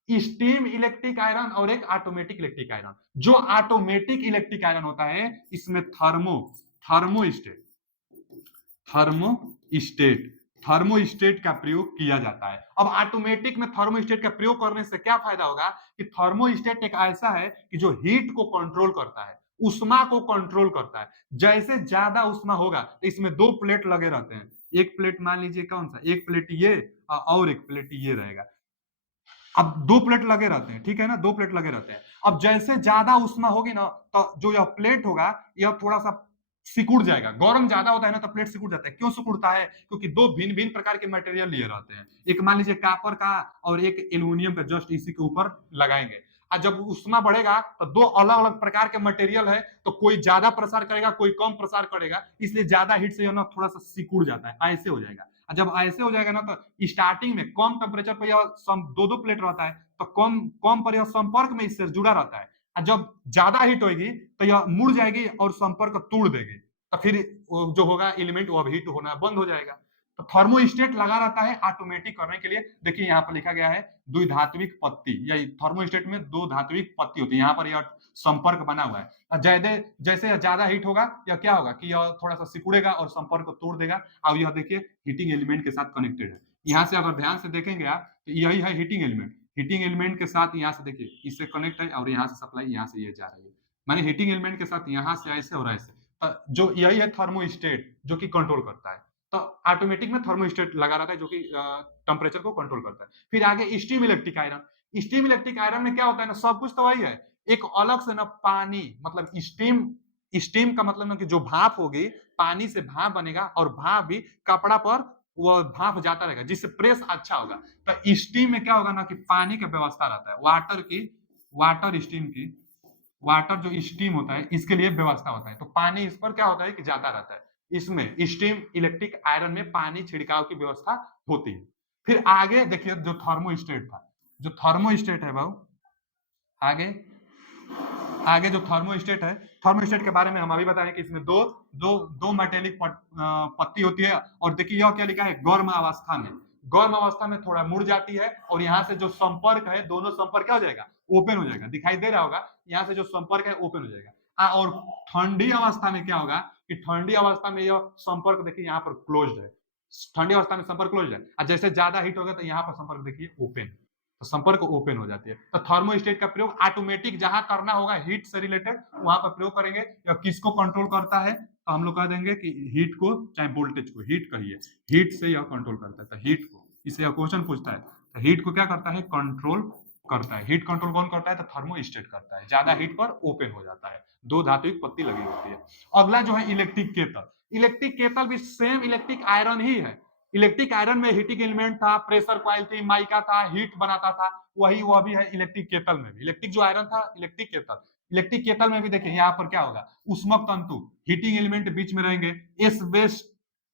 Steam electric iron और एक ऑटोमेटिक इलेक्ट्रिक आयरन। जो ऑटोमेटिक इलेक्ट्रिक आयरन होता है इसमें थर्मोस्टेट थर्मोस्टेट थर्मोस्टेट का प्रयोग किया जाता है। अब ऑटोमेटिक में थर्मोस्टेट का प्रयोग करने से क्या फायदा होगा कि थर्मोस्टेट एक ऐसा है कि जो हीट को कंट्रोल करता है, उष्मा को कंट्रोल करता है। जैसे ज्यादा उष्मा होगा तो इसमें दो प्लेट लगे रहते हैं, एक प्लेट मान लीजिए कौन सा, एक प्लेट ये और एक प्लेट ये रहेगा। अब दो प्लेट लगे रहते हैं, ठीक है ना, दो प्लेट लगे रहते हैं। अब जैसे ज्यादा उष्मा होगी ना तो जो यह प्लेट होगा यह थोड़ा सा सिकुड़ जाएगा। गरम ज्यादा होता है ना तो प्लेट सिकुड़ जाता है। क्यों सिकुड़ता है, क्योंकि दो भिन्न भिन्न प्रकार के मटेरियल लिए रहते हैं, एक मान लीजिए कॉपर का और एक एल्यूमिनियम का, जस्ट इसी के ऊपर लगाएंगे। और जब उष्मा बढ़ेगा तो दो अलग अलग प्रकार के मटेरियल है, तो कोई ज्यादा प्रसार करेगा कोई कम प्रसार करेगा, इसलिए ज्यादा हीट से ना थोड़ा सा सिकुड़ जाता है, ऐसे हो जाएगा। जब ऐसे हो जाएगा ना तो स्टार्टिंग में कम टेम्परेचर पर यह दो दो प्लेट रहता है तो कम कम पर यह संपर्क में इससे जुड़ा रहता है। और जब ज्यादा हीट होगी तो यह मुड़ जाएगी और संपर्क तोड़ देगी, तो फिर जो होगा एलिमेंट वो अब हीट होना बंद हो जाएगा। तो थर्मोस्टेट लगा रहता है ऑटोमेटिक करने के लिए। देखिए यहाँ पर लिखा गया है द्विधात्विक पत्ती, या थर्मोस्टेट में दो धात्विक पत्ती होती है, यहाँ पर यह संपर्क बना हुआ है। जैसे ज्यादा हीट होगा यह क्या होगा कि यह थोड़ा सा सिकुड़ेगा और संपर्क को तोड़ देगा। और यह देखिए हीटिंग एलिमेंट के साथ कनेक्टेड है। यहाँ से अगर ध्यान से देखेंगे आप तो यही है हीटिंग एलिमेंट, हीटिंग एलिमेंट के साथ यहाँ से देखिए इससे कनेक्ट है और यहाँ से सप्लाई यहाँ से ये जा रही है, माने हीटिंग एलिमेंट के साथ यहाँ से ऐसे और ऐसे। जो यही है थर्मोस्टेट जो कि कंट्रोल करता है। तो ऑटोमेटिक में थर्मोस्टेट लगा रहता है जो कि टेम्परेचर को कंट्रोल करता है। फिर आगे steam electric iron. Steam electric iron में क्या होता है ना, सब कुछ तो वही है, एक अलग से ना पानी, मतलब स्टीम, स्टीम का मतलब ना कि जो भाप होगी, पानी से भाप बनेगा और भाप भी कपड़ा पर वो भाप जाता रहेगा जिससे प्रेस अच्छा होगा। तो स्टीम में क्या होगा ना कि पानी का व्यवस्था रहता है, वाटर स्टीम की, वाटर जो स्टीम होता है इसके लिए व्यवस्था होता है। तो पानी इस पर क्या होता है कि जाता रहता है। इसमें स्टीम इलेक्ट्रिक आयरन में पानी छिड़काव की व्यवस्था होती है। फिर आगे देखिए जो थर्मोस्टेट था, जो थर्मोस्टेट है भाऊ, आगे आगे जो थर्मोस्टेट है, थर्मोस्टेट के बारे में हम अभी बताएं कि इसमें दो दो दो मेटेलिक पत्ती होती है। और देखिए यह क्या लिखा है, गर्म अवस्था में, गर्म अवस्था में थोड़ा मुड़ जाती है और यहाँ से जो संपर्क है दोनों संपर्क क्या हो जाएगा, ओपन हो जाएगा। दिखाई दे रहा होगा यहाँ से जो संपर्क है ओपन हो जाएगा। और ठंडी अवस्था में क्या होगा कि ठंडी अवस्था में यह संपर्क देखिए यहाँ पर क्लोज्ड है, ठंडी अवस्था में संपर्क क्लोज है, और जैसे ज्यादा हीट होगा तो यहाँ पर संपर्क देखिए ओपन, तो संपर्क ओपन हो जाती है। तो थर्मोस्टेट का प्रयोग ऑटोमेटिक जहां करना होगा हीट से रिलेटेड वहां पर प्रयोग करेंगे। या किसको कंट्रोल करता है, तो हम लोग कह देंगे कि हीट को, चाहे वोल्टेज को, हीट कहिए, हीट से यह कंट्रोल करता है। तो हीट को, इसे यह क्वेश्चन पूछता है, तो हीट को क्या करता है, कंट्रोल करता है। हीट कंट्रोल कौन करता है, तो थर्मोस्टेट करता है। ज्यादा हीट पर ओपन हो जाता है, दो धातुक पत्ती लगी होती है। अगला जो है इलेक्ट्रिक केतल। इलेक्ट्रिक केतल भी सेम इलेक्ट्रिक आयरन ही है। इलेक्ट्रिक आयरन में हीटिंग एलिमेंट था, प्रेशर कॉइल थी, माइका था, हीट बनाता था, वही वह भी है इलेक्ट्रिक केतल में भी। इलेक्ट्रिक जो आयरन था, इलेक्ट्रिक केतल, इलेक्ट्रिक केतल में भी देखिए यहाँ पर क्या होगा, उष्मक तंतु, हीटिंग एलिमेंट बीच में रहेंगे।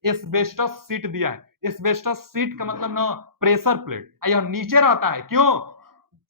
एस्बेस्टस सीट दिया है, एस्बेस्टस सीट का मतलब ना प्रेशर प्लेट, यह नीचे रहता है। क्यों,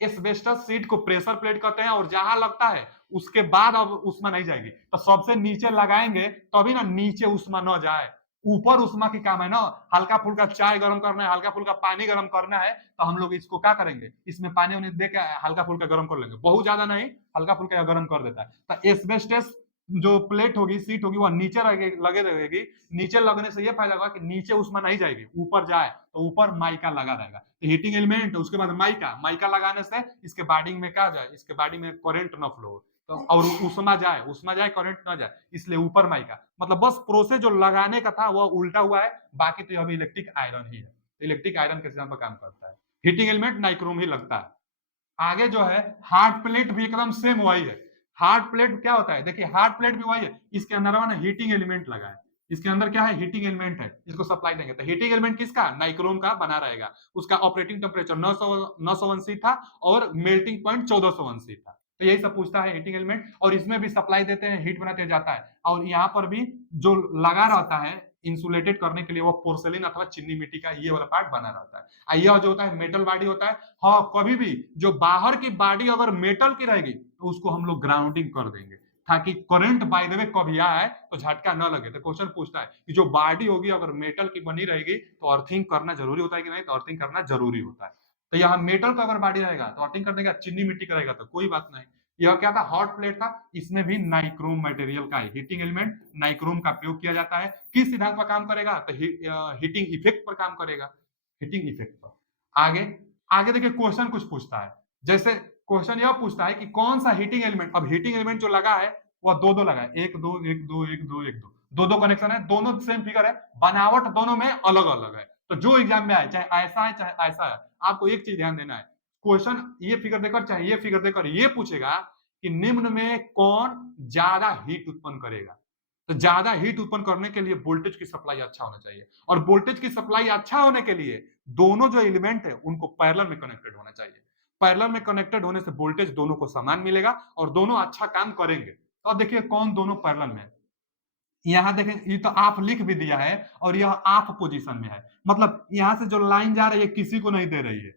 एस्बेस्टस सीट को प्रेशर प्लेट कहते हैं, और जहां लगता है उसके बाद अब उष्मा नहीं जाएगी, तो सबसे नीचे लगाएंगे तभी ना नीचे उष्मा न जाए। ऊपर उष्मा की काम है ना, हल्का फुल्का चाय गर्म करना है, हल्का फुल्का पानी गर्म करना है, तो हम लोग इसको क्या करेंगे, इसमें पानी उन्हें दे के हल्का फुल्का गर्म कर लेंगे, बहुत ज्यादा नहीं, हल्का फुल्का गर्म कर देता है। तो एस्बेस्टस जो प्लेट होगी, सीट होगी, वह नीचे लगे रहेगी। नीचे लगने से यह फायदा होगा कि नीचे उष्मा नहीं जाएगी, ऊपर जाए तो ऊपर माइका लगा रहेगा। तो हीटिंग एलिमेंट, उसके बाद माइका, माइका लगाने से इसके बॉडी में क्या जाए, इसके बॉडी में करंट न फ्लो हो, तो और उष्मा जाए करंट ना जाए, इसलिए ऊपर माइका। मतलब बस प्रोसेस जो लगाने का था वह उल्टा हुआ है, बाकी तो अभी इलेक्ट्रिक आयरन ही है। इलेक्ट्रिक आयरन के सिद्धांत पर काम करता है। हीटिंग एलिमेंट नाइक्रोम ही लगता है। आगे जो है हार्ड प्लेट भी एकदम सेम वही है। हार्ड प्लेट क्या होता है, देखिए हार्ड प्लेट भी वही है, इसके अंदर ना हीटिंग एलिमेंट लगा है। इसके अंदर क्या है, हीटिंग एलिमेंट है, इसको सप्लाई देंगे। तो हीटिंग एलिमेंट किसका, नाइक्रोम का बना रहेगा। उसका ऑपरेटिंग टेम्परेचर 980 था और मेल्टिंग पॉइंट 1480 था। तो यही सब पूछता है हीटिंग एलिमेंट, और इसमें भी सप्लाई देते हैं, हीट बनाते जाता है। और यहाँ पर भी जो लगा रहता है इंसुलेटेड करने के लिए, वो पोर्सेलिन अथवा चीनी मिट्टी का ये वाला पार्ट बना रहता है। यह जो होता है मेटल बॉडी होता है। हाँ, कभी भी जो बाहर की बॉडी अगर मेटल की रहेगी तो उसको हम लोग ग्राउंडिंग कर देंगे, ताकि करंट बाय द वे कभी आए तो झटका न लगे। तो क्वेश्चन पूछता है कि जो बॉडी होगी अगर मेटल की बनी रहेगी तो अर्थिंग करना जरूरी होता है कि नहीं, तो अर्थिंग करना जरूरी होता है। तो यहाँ मेटल का अगर बॉडी रहेगा तो अर्थिंग करने का, चीनी मिट्टी का रहेगा तो कोई बात नहीं। यह क्या था, हॉट प्लेट था। इसमें भी नाइक्रोम मटेरियल का है, हीटिंग एलिमेंट नाइक्रोम का प्रयोग किया जाता है। किस सिद्धांत पर काम करेगा, तो हीटिंग इफेक्ट पर काम करेगा, हीटिंग इफेक्ट पर। आगे आगे देखिए क्वेश्चन कुछ पूछता है, जैसे क्वेश्चन यह पूछता है कि कौन सा हीटिंग एलिमेंट, अब हीटिंग एलिमेंट जो लगा है वह दो दो लगा है, एक दो एक दो एक दो एक दो, दो दो कनेक्शन है, दोनों सेम फिगर है, बनावट दोनों में अलग अलग है। तो जो एग्जाम में आए, चाहे ऐसा है चाहे ऐसा है, आपको एक चीज ध्यान देना है, क्वेश्चन ये फिगर देकर चाहे ये फिगर देकर ये पूछेगा कि निम्न में कौन ज्यादा हीट उत्पन्न करेगा। तो ज्यादा हीट उत्पन्न करने के लिए वोल्टेज की सप्लाई अच्छा होना चाहिए, और वोल्टेज की सप्लाई अच्छा होने के लिए दोनों जो एलिमेंट है उनको पैरेलल में कनेक्टेड होना चाहिए। पैरेलल में कनेक्टेड होने से वोल्टेज दोनों को समान मिलेगा और दोनों अच्छा काम करेंगे। तो अब देखिए कौन दोनों पैरेलल में है। यहाँ देखें, ये तो ऑफ लिख भी दिया है और यह ऑफ पोजीशन में है, मतलब यहाँ से जो लाइन जा रही है किसी को नहीं दे रही है।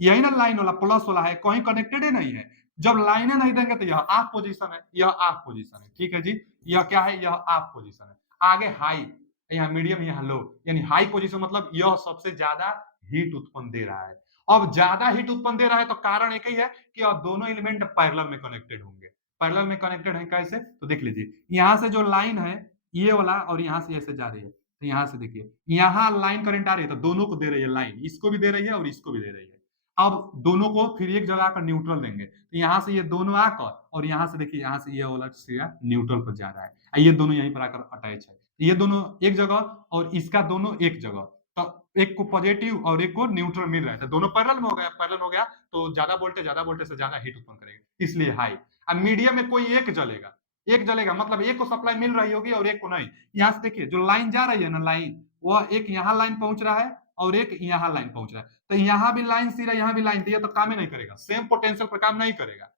यही ना लाइन वाला प्लस वाला है, कहीं कनेक्टेड ही नहीं है। जब लाइनें नहीं देंगे तो यह ऑफ पोजीशन है, यह ऑफ पोजीशन है। ठीक है जी, यह क्या है, यह ऑफ पोजीशन है। आगे हाई, यहाँ मीडियम, यहाँ लो, यानी हाई पोजीशन मतलब यह सबसे ज्यादा हीट उत्पन्न दे रहा है। अब ज्यादा हीट उत्पन्न दे रहा है तो कारण एक ही है कि अब दोनों एलिमेंट पैरेलल में कनेक्टेड होंगे। पैरेलल में कनेक्टेड है कैसे, तो देख लीजिए, यहाँ से जो लाइन है ये वाला, और यहाँ से ऐसे जा रही है, तो यहाँ से देखिए यहाँ लाइन करंट आ रही है, तो दोनों को दे रही है लाइन, इसको भी दे रही है और इसको भी दे रही है। अब दोनों को फिर एक जगह आकर न्यूट्रल देंगे, तो यहाँ से ये दोनों आकर, और यहाँ से देखिए यहाँ से ये वाला सीधा न्यूट्रल पर जा रहा है, ये दोनों यहीं पर आकर अटैच है, ये दोनों एक जगह और इसका दोनों एक जगह, तो एक को पॉजिटिव और एक को न्यूट्रल मिल रहा है, तो दोनों पैरेलल में हो गया, पैरेलल हो गया तो ज्यादा वोल्टेज से ज्यादा हीट उत्पन्न करेगा, इसलिए हाई। अब मीडियम में कोई एक जलेगा, एक जलेगा मतलब एक को सप्लाई मिल रही होगी और एक को नहीं। यहाँ से देखिए जो लाइन जा रही है ना, लाइन, वह एक यहाँ लाइन पहुंच रहा है और एक यहाँ लाइन पहुंच रहा है, तो यहाँ भी लाइन सीधा, यहाँ भी लाइन, तो काम ही नहीं करेगा, सेम पोटेंशियल पर काम नहीं करेगा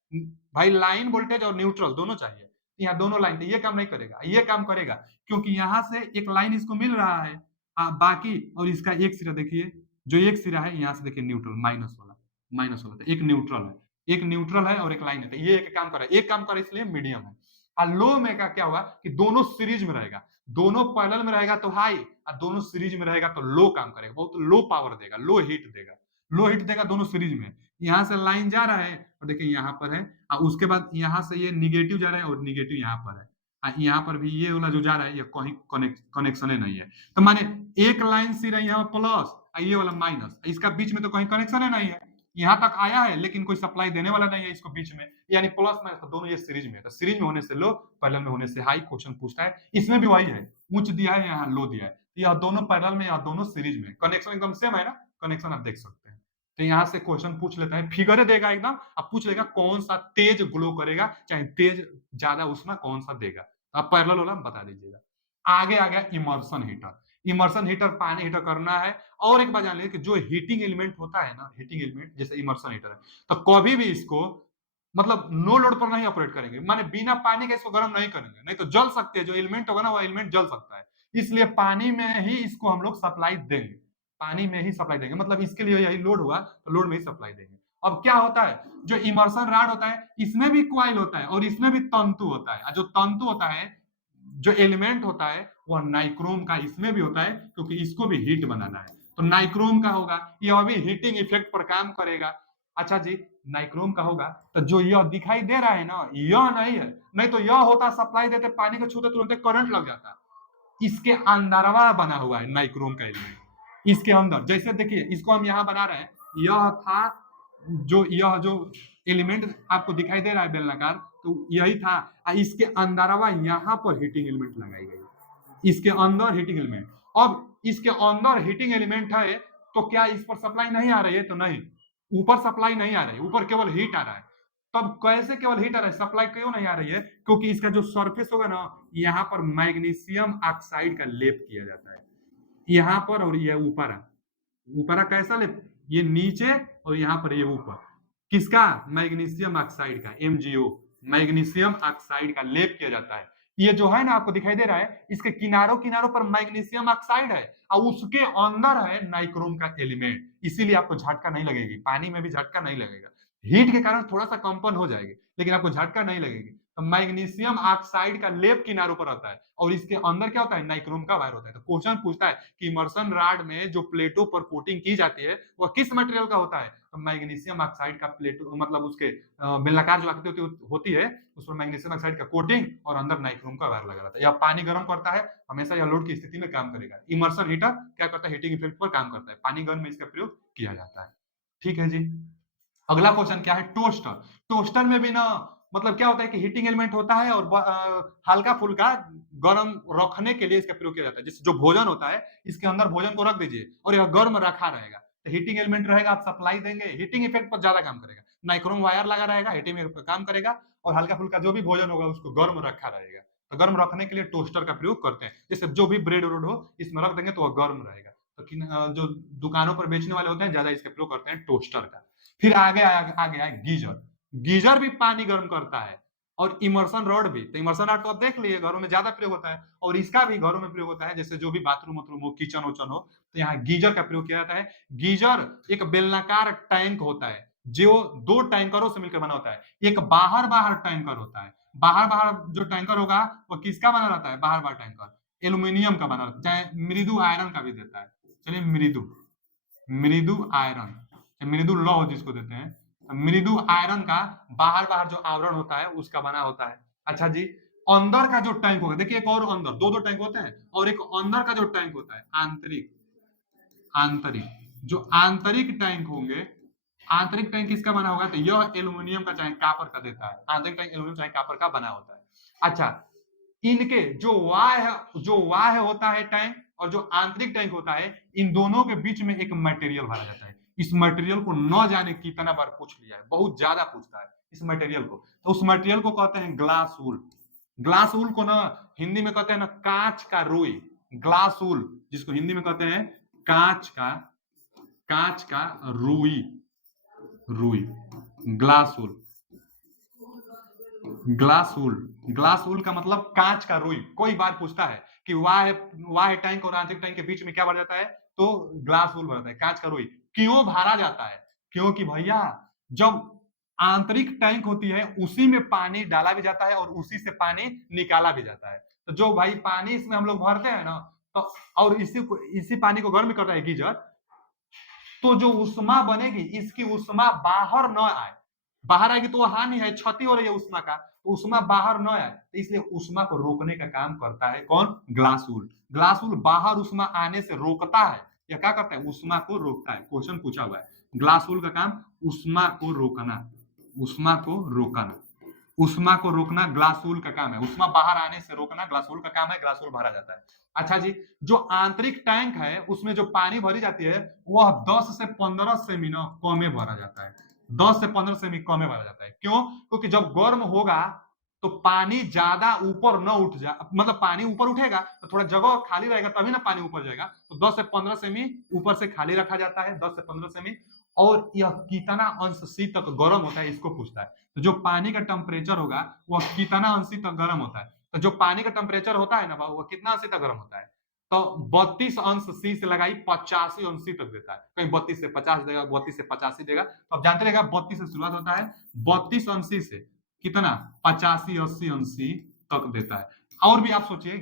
भाई। लाइन वोल्टेज और न्यूट्रल दोनों चाहिए, यहाँ दोनों लाइन, तो ये काम नहीं करेगा, ये काम करेगा क्योंकि यहाँ से एक लाइन इसको मिल रहा है, बाकी, और इसका एक सिरा देखिए, जो एक सिरा है यहाँ से देखिए न्यूट्रल, माइनस वाला, तो एक न्यूट्रल है, एक न्यूट्रल है और एक लाइन है, तो ये एक काम कर रहा है, एक काम कर रहा है, इसलिए मीडियम है। और लो में का क्या होगा कि दोनों सीरीज में रहेगा, दोनों पैरेलल में रहेगा तो हाई, और दोनों सीरीज में रहेगा तो लो काम करेगा, बहुत लो पावर देगा, लो हीट देगा। लो हीट देगा दोनों सीरीज में। यहाँ से लाइन जा रहा है और देखिए यहाँ पर है, और उसके बाद यहाँ से ये निगेटिव जा रहा है और निगेटिव यहाँ पर है, यहाँ पर भी ये वाला जो जा रहा है ये कहीं कनेक्शन नहीं है। तो माने एक लाइन सी रही है प्लस, ये वाला माइनस, इसका बीच में तो कहीं कनेक्शन नहीं है। यहाँ तक आया है लेकिन कोई सप्लाई देने वाला नहीं है इसको बीच में, यानी प्लस माइनस तो दोनों ये सीरीज में है। तो सीरीज में होने से लो, पैरेलल में होने से हाई क्वेश्चन पूछता है। इसमें भी वही है, उच्च दिया है यहाँ लो दिया है, यह दोनों पैरेलल में, यह दोनों सीरीज में, कनेक्शन एकदम सेम है ना, कनेक्शन आप देख सकते हैं। तो यहाँ से क्वेश्चन पूछ लेता है, फिगर देगा एकदम, अब पूछ लेगा कौन सा तेज ग्लो करेगा, चाहे तेज ज्यादा उसमें कौन सा देगा, आप पैरेलल वाला बता दीजिएगा। आगे आ गया इमर्शन हीटर। इमर्शन हीटर पानी हीटर करना है। और एक बात जान लीजिए कि जो हीटिंग एलिमेंट होता है ना, हीटिंग एलिमेंट जैसे इमर्शन हीटर है, तो कभी भी इसको मतलब नो लोड पर नहीं ऑपरेट करेंगे, माने बिना पानी के इसको गर्म नहीं करेंगे, नहीं तो जल सकते हैं, जो एलिमेंट होगा ना वो एलिमेंट जल सकता है। इसलिए पानी में ही इसको हम लोग सप्लाई देंगे, पानी में ही सप्लाई देंगे, मतलब इसके लिए यही लोड हुआ तो लोड में ही सप्लाई देंगे। अब क्या होता है, जो इमर्शन रॉड होता है इसमें भी कॉइल होता है और इसमें भी तंतु होता है। जो तंतु होता है, जो एलिमेंट होता है वह नाइक्रोम का इसमें भी होता है, क्योंकि इसको भी हीट बनाना है, तो नाइक्रोम का होगा, यह भी हीटिंग इफेक्ट पर काम करेगा। अच्छा जी, नाइक्रोम का होगा तो जो यह दिखाई दे रहा है ना, यह नहीं है, नहीं तो यह होता सप्लाई देते पानी को छूते तुरंत करंट लग जाता। इसके अंदरवा बना हुआ है नाइक्रोम का एलिमेंट, इसके अंदर जैसे देखिए इसको हम यहाँ बना रहे हैं, यह था जो यह जो एलिमेंट आपको दिखाई दे रहा है बेलनाकार, तो यही था। इसके अंदरवा यहाँ पर हीटिंग एलिमेंट लगाई गई, इसके अंदर हीटिंग एलिमेंट। अब इसके अंदर हीटिंग एलिमेंट है तो क्या इस पर सप्लाई नहीं आ रही है, तो नहीं, ऊपर सप्लाई नहीं आ रही है, ऊपर केवल हीट आ रहा है। तब कैसे केवल हीट आ रहा है, सप्लाई क्यों नहीं आ रही है, क्योंकि इसका जो सरफेस होगा ना, यहाँ पर मैग्नीशियम ऑक्साइड का लेप किया जाता है, यहाँ पर, और ये ऊपर है, ऊपर कैसा लेप, ये नीचे और यहाँ पर ये ऊपर, किसका, मैग्नीशियम ऑक्साइड का, MgO, मैग्नीशियम ऑक्साइड का लेप किया जाता है। ये जो है ना आपको दिखाई दे रहा है, इसके किनारों किनारों पर मैग्नीशियम ऑक्साइड है और उसके अंदर है नाइक्रोम का एलिमेंट, इसीलिए आपको झटका नहीं लगेगी, पानी में भी झटका नहीं लगेगा, हीट के कारण थोड़ा सा कंपन हो जाएगी लेकिन आपको झटका नहीं लगेगी। तो मैग्नीशियम ऑक्साइड का लेप किनारों पर आता है और इसके अंदर क्या होता है, नाइक्रोम का वायर होता है। तो क्वेश्चन पूछता है कि इमर्शन रॉड में जो प्लेटों पर कोटिंग की जाती है वह किस मटेरियल का होता है, तो मैग्नीशियम ऑक्साइड का प्लेटो, मतलब उसके बेलनाकार जो आकृति होती है उस पर मैग्नीशियम ऑक्साइड का कोटिंग और अंदर नाइक्रोम का वायर लगा रहता है। यह पानी गर्म करता है, हमेशा यह लोड की स्थिति में काम करेगा। इमर्शन हीटर क्या करता है, हीटिंग इफेक्ट पर काम करता है, पानी गर्म में इसका प्रयोग किया जाता है। ठीक है जी। अगला क्वेश्चन क्या है, टोस्टर। टोस्टर में भी ना मतलब क्या होता है कि हीटिंग एलिमेंट होता है और हल्का फुल्का गर्म रखने के लिए इसका प्रयोग किया जाता है। जैसे जो भोजन होता है इसके अंदर भोजन को रख दीजिए और यह गर्म रखा रहेगा, तो हीटिंग एलिमेंट रहेगा, आप सप्लाई देंगे, हीटिंग इफेक्ट पर ज्यादा काम करेगा, नाइक्रोम वायर लगा रहेगा, हीटिंग इफेक्ट पर काम करेगा और हल्का फुल्का जो भी भोजन होगा उसको गर्म रखा रहेगा। तो गर्म रखने के लिए टोस्टर का प्रयोग करते हैं, जैसे जो भी ब्रेड रोड हो इसमें रख देंगे तो वह गर्म रहेगा। तो जो दुकानों पर बेचने वाले होते हैं ज्यादा इसका प्रयोग करते हैं टोस्टर का। फिर आगे आगे आए गीजर। गीजर भी पानी गर्म करता है और इमर्शन रॉड भी। तो इमर्शन रॉड तो आप देख लिए घरों में ज्यादा प्रयोग होता है और इसका भी घरों में प्रयोग होता है, जैसे जो भी बाथरूम वाथरूम हो, किचन उचन हो, तो यहाँ गीजर का प्रयोग किया जाता है। गीजर एक बेलनाकार टैंक होता है जो दो टैंकरों से मिलकर बना होता है। एक बाहर बाहर टैंकर होता है, बाहर बाहर जो टैंकर होगा वो किसका बना रहता है, बाहर बाहर टैंकर एल्यूमिनियम का बना रहता है, चाहे मृदु आयरन का भी देता है। चलिए मृदु, मृदु आयरन, मृदु लौह जिसको देते हैं, मृदु आयरन का बाहर बाहर जो आवरण होता है उसका बना होता है। अच्छा जी, अंदर का जो टैंक होगा, देखिए एक और अंदर दो दो टैंक होते हैं और एक अंदर का जो टैंक होता है आंतरिक, आंतरिक जो आंतरिक टैंक होंगे, आंतरिक टैंक किसका बना होगा, तो यह एल्यूमिनियम का चाहे कॉपर का देता है, आंतरिक टैंक एल्यूमिनियम चाहे कॉपर का बना होता है। अच्छा, इनके जो वाह्य होता है टैंक और जो आंतरिक टैंक होता है, इन दोनों के बीच में एक मटेरियल भरा जाता है। इस मटेरियल को न जाने कितना बार पूछ लिया है, बहुत ज्यादा पूछता है इस मटेरियल को, तो उस मटेरियल को कहते हैं ग्लास वूल। ग्लास वूल को ना हिंदी में कहते हैं ना कांच का रुई, ग्लास वूल जिसको हिंदी में कहते हैं कांच का रुई, रुई, glass wool. Glass wool, glass wool का मतलब कांच का रुई। कोई बार पूछता है कि वाह टैंक और आंतरिक टैंक के बीच में क्या भर जाता है, तो ग्लास वूल भरता है, कांच का रुई। क्यों भरा जाता है, क्योंकि भैया जब आंतरिक टैंक होती है उसी में पानी डाला भी जाता है और उसी से पानी निकाला भी जाता है। तो जो भाई पानी इसमें हम लोग भरते हैं ना, तो और इसी पानी को गर्म करता है गीजर, तो जो ऊष्मा बनेगी इसकी ऊष्मा बाहर न आए, बाहर आएगी तो वो हानि है, क्षति हो रही है ऊष्मा का, तो ऊष्मा बाहर न आए, तो इसलिए ऊष्मा को रोकने का काम करता है कौन? Glass wool. ग्लास वूल बाहर ऊष्मा आने से रोकता है, या क्या करता है? ऊष्मा को रोकता है। क्वेश्चन पूछा हुआ है, ग्लास वूल का काम ऊष्मा को रोकना, ऊष्मा को रोकना, ऊष्मा को रोकना ग्लास वूल का काम है। ऊष्मा बाहर आने से रोकना ग्लास वूल का काम है, ग्लास वूल भरा जाता है। अच्छा जी, जो आंतरिक टैंक है उसमें जो पानी भरी जाती है वह 10 से 15 सेमी न कम भरा जाता है, 10 से 15 सेमी कम भरा जाता है। क्यों? क्योंकि जब गर्म होगा तो पानी ज्यादा ऊपर न उठ जा, मतलब पानी ऊपर उठेगा तो थोड़ा जगह खाली रहेगा तभी ना पानी ऊपर जाएगा, तो 10 से 15 सेमी ऊपर से खाली रखा जाता है, 10 से 15 सेमी। और यह कितना अंश सी तक गर्म होता है इसको पूछता है। तो जो पानी का टेम्परेचर होगा वह कितना अंश सी तक गर्म होता है, तो जो पानी का टेम्परेचर होता है ना वह कितना अंश सी तक गर्म होता है, तो 32 अंश सी से लगाई 85 अंश सी तक देता है। कहीं 32 से 50 देगा, 32 से 85 देगा, तो आप जानते रहेगा 32 से शुरुआत होता है, 32 अंशी से कितना 85 80 अंशी तक देता है। और भी आप सोचिए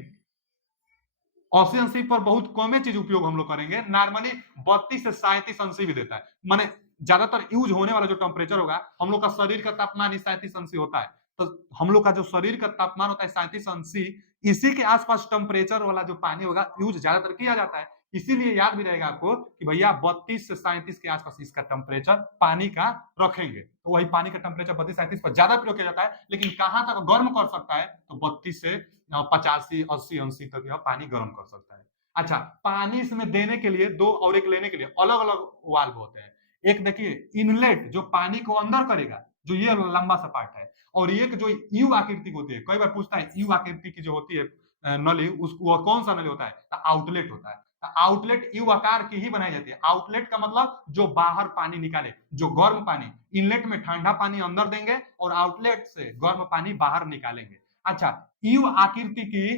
80 अंशी पर बहुत कम चीज उपयोग हम लोग करेंगे, नॉर्मली 32 से 37 अंशी भी देता है। माने ज्यादातर यूज होने वाला जो टेम्परेचर होगा, हम लोग का शरीर का तापमान ही 37 अंशी होता है, तो हम लोग का जो शरीर का तापमान होता है 37 अंशी, इसी के आसपास टेम्परेचर वाला जो पानी होगा यूज ज्यादातर किया जाता है। इसीलिए याद भी रहेगा आपको कि भैया 32 से 37 के आसपास इसका टेम्परेचर पानी का रखेंगे, तो वही पानी का टेम्परेचर 32 37 पर ज्यादा प्रयोग किया जाता है। लेकिन कहां तक गर्म कर सकता है? तो 32 से 85 80 अंशी तक यह पानी गर्म कर सकता है। अच्छा, पानी इसमें देने के लिए दो और एक लेने के लिए अलग अलग वाल्व होते हैं। एक देखिए इनलेट जो पानी को अंदर करेगा, जो ये लंबा सा पार्ट है, और एक जो यू आकृति होती है, कई बार पूछता है यू आकृति की जो होती है नली, उस वह कौन सा नली होता है? तो आउटलेट होता है। तो आउटलेट यू आकार की ही बनाई जाती है। आउटलेट का मतलब जो बाहर पानी निकाले, जो गर्म पानी, इनलेट में ठंडा पानी अंदर देंगे और आउटलेट से गर्म पानी बाहर निकालेंगे। अच्छा, यू आकृति की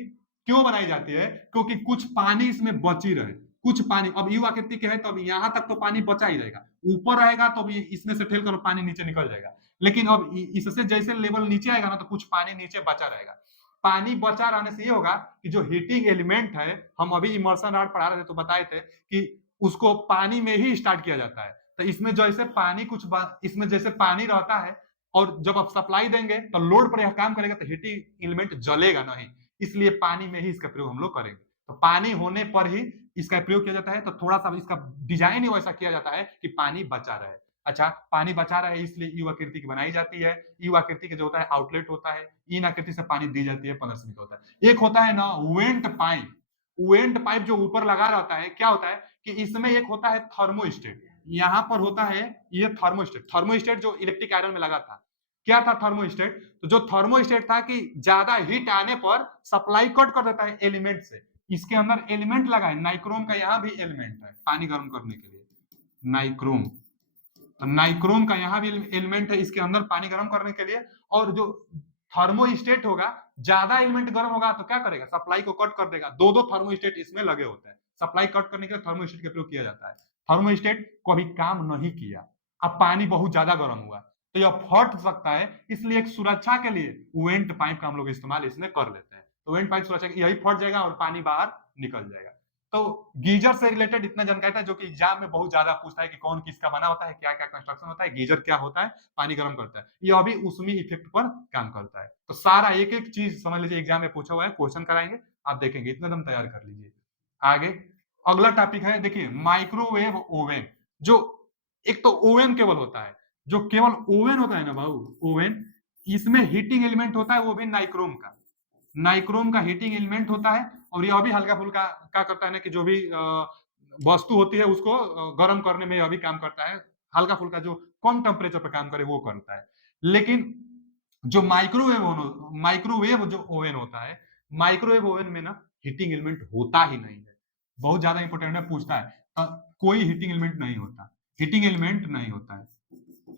क्यों बनाई जाती है? क्योंकि कुछ पानी इसमें बची रहे, कुछ पानी, अब यू आकृति के है तो अब यहां तक तो पानी बचा ही रहेगा, ऊपर रहेगा तो इसमें से ठेल कर पानी नीचे निकल जाएगा, लेकिन अब इससे जैसे लेवल नीचे आएगा ना तो कुछ पानी नीचे बचा रहेगा। पानी बचा रहने से ये होगा कि जो हीटिंग एलिमेंट है, हम अभी इमर्शन रॉड पढ़ा रहे थे तो बताए थे कि उसको पानी में ही स्टार्ट किया जाता है। तो इसमें जैसे पानी इसमें जैसे पानी रहता है और जब आप सप्लाई देंगे तो लोड पर यह काम करेगा तो हीटिंग एलिमेंट जलेगा नहीं, इसलिए पानी में ही इसका प्रयोग हम लोग करेंगे। तो पानी होने पर ही इसका प्रयोग किया जाता है, तो थोड़ा सा इसका डिजाइन ही वैसा किया जाता है कि पानी बचा रहे। अच्छा, पानी बचा रहे इसलिए यू आकृति की बनाई जाती है। यू आकृति के जो होता है आउटलेट होता है, इन आकृति से पानी दी जाती है 15 सेमी का होता है। एक होता है ना वेंट पाइप, वेंट पाइप जो ऊपर लगा रहता है, क्या होता है कि इसमें एक होता है थर्मोस्टेट, यहाँ पर होता है ये थर्मोस्टेट, थर्मोस्टेट जो इलेक्ट्रिक आयरन में लगा था। क्या था थर्मोस्टेट? तो जो थर्मोस्टेट था कि ज्यादा हीट आने पर सप्लाई कट कर देता है एलिमेंट से। इसके अंदर एलिमेंट लगा है, नाइक्रोम का यहाँ भी एलिमेंट है पानी गर्म करने के लिए, नाइक्रोम। तो नाइक्रोम का यहाँ भी एलिमेंट है इसके अंदर पानी गर्म करने के लिए। और जो थर्मोस्टेट होगा, ज्यादा एलिमेंट गर्म होगा तो क्या करेगा? सप्लाई को कट कर देगा। दो दो थर्मोस्टेट इसमें लगे होते हैं, सप्लाई कट करने के लिए थर्मोस्टेट का प्रयोग किया जाता है। थर्मोस्टेट को अभी काम नहीं किया, अब पानी बहुत ज्यादा गर्म हुआ तो यह फट सकता है, इसलिए एक सुरक्षा के लिए वेंट पाइप का हम लोग इस्तेमाल इसमें कर लेते हैं। तो वेंट पाइप सुरक्षा, यही फट जाएगा और पानी बाहर निकल जाएगा। तो गीजर से रिलेटेड इतना जानकारी था जो कि एग्जाम में बहुत ज्यादा पूछता है कि कौन किसका बना होता है, क्या क्या कंस्ट्रक्शन होता है, गीजर क्या होता है, पानी गर्म करता है, यह अभी उसमें इफेक्ट पर काम करता है। तो सारा एक एक चीज समझ लीजिए एग्जाम में पूछा हुआ है, क्वेश्चन कराएंगे, आप देखेंगे, इतना दम तैयार कर लीजिए। आगे अगला टॉपिक है, देखिए माइक्रोवेव ओवन। जो एक तो ओवन केवल होता है, जो केवल ओवन होता है ना भाऊ, ओवन, इसमें हीटिंग एलिमेंट होता है वो भी नाइक्रोम का, नाइक्रोम का हीटिंग एलिमेंट होता है। और यह भी हल्का फुल्का क्या करता है ना कि जो भी वस्तु होती है उसको गर्म करने में यह भी काम करता है, हल्का फुल्का जो कम टेम्परेचर पर काम करे वो करता है। लेकिन जो माइक्रोवेव जो ओवन होता है, माइक्रोवेव ओवन में ना हीटिंग एलिमेंट होता ही नहीं है। बहुत ज्यादा इंपॉर्टेंट है, पूछता है कोई हीटिंग एलिमेंट नहीं होता, हीटिंग एलिमेंट नहीं होता है,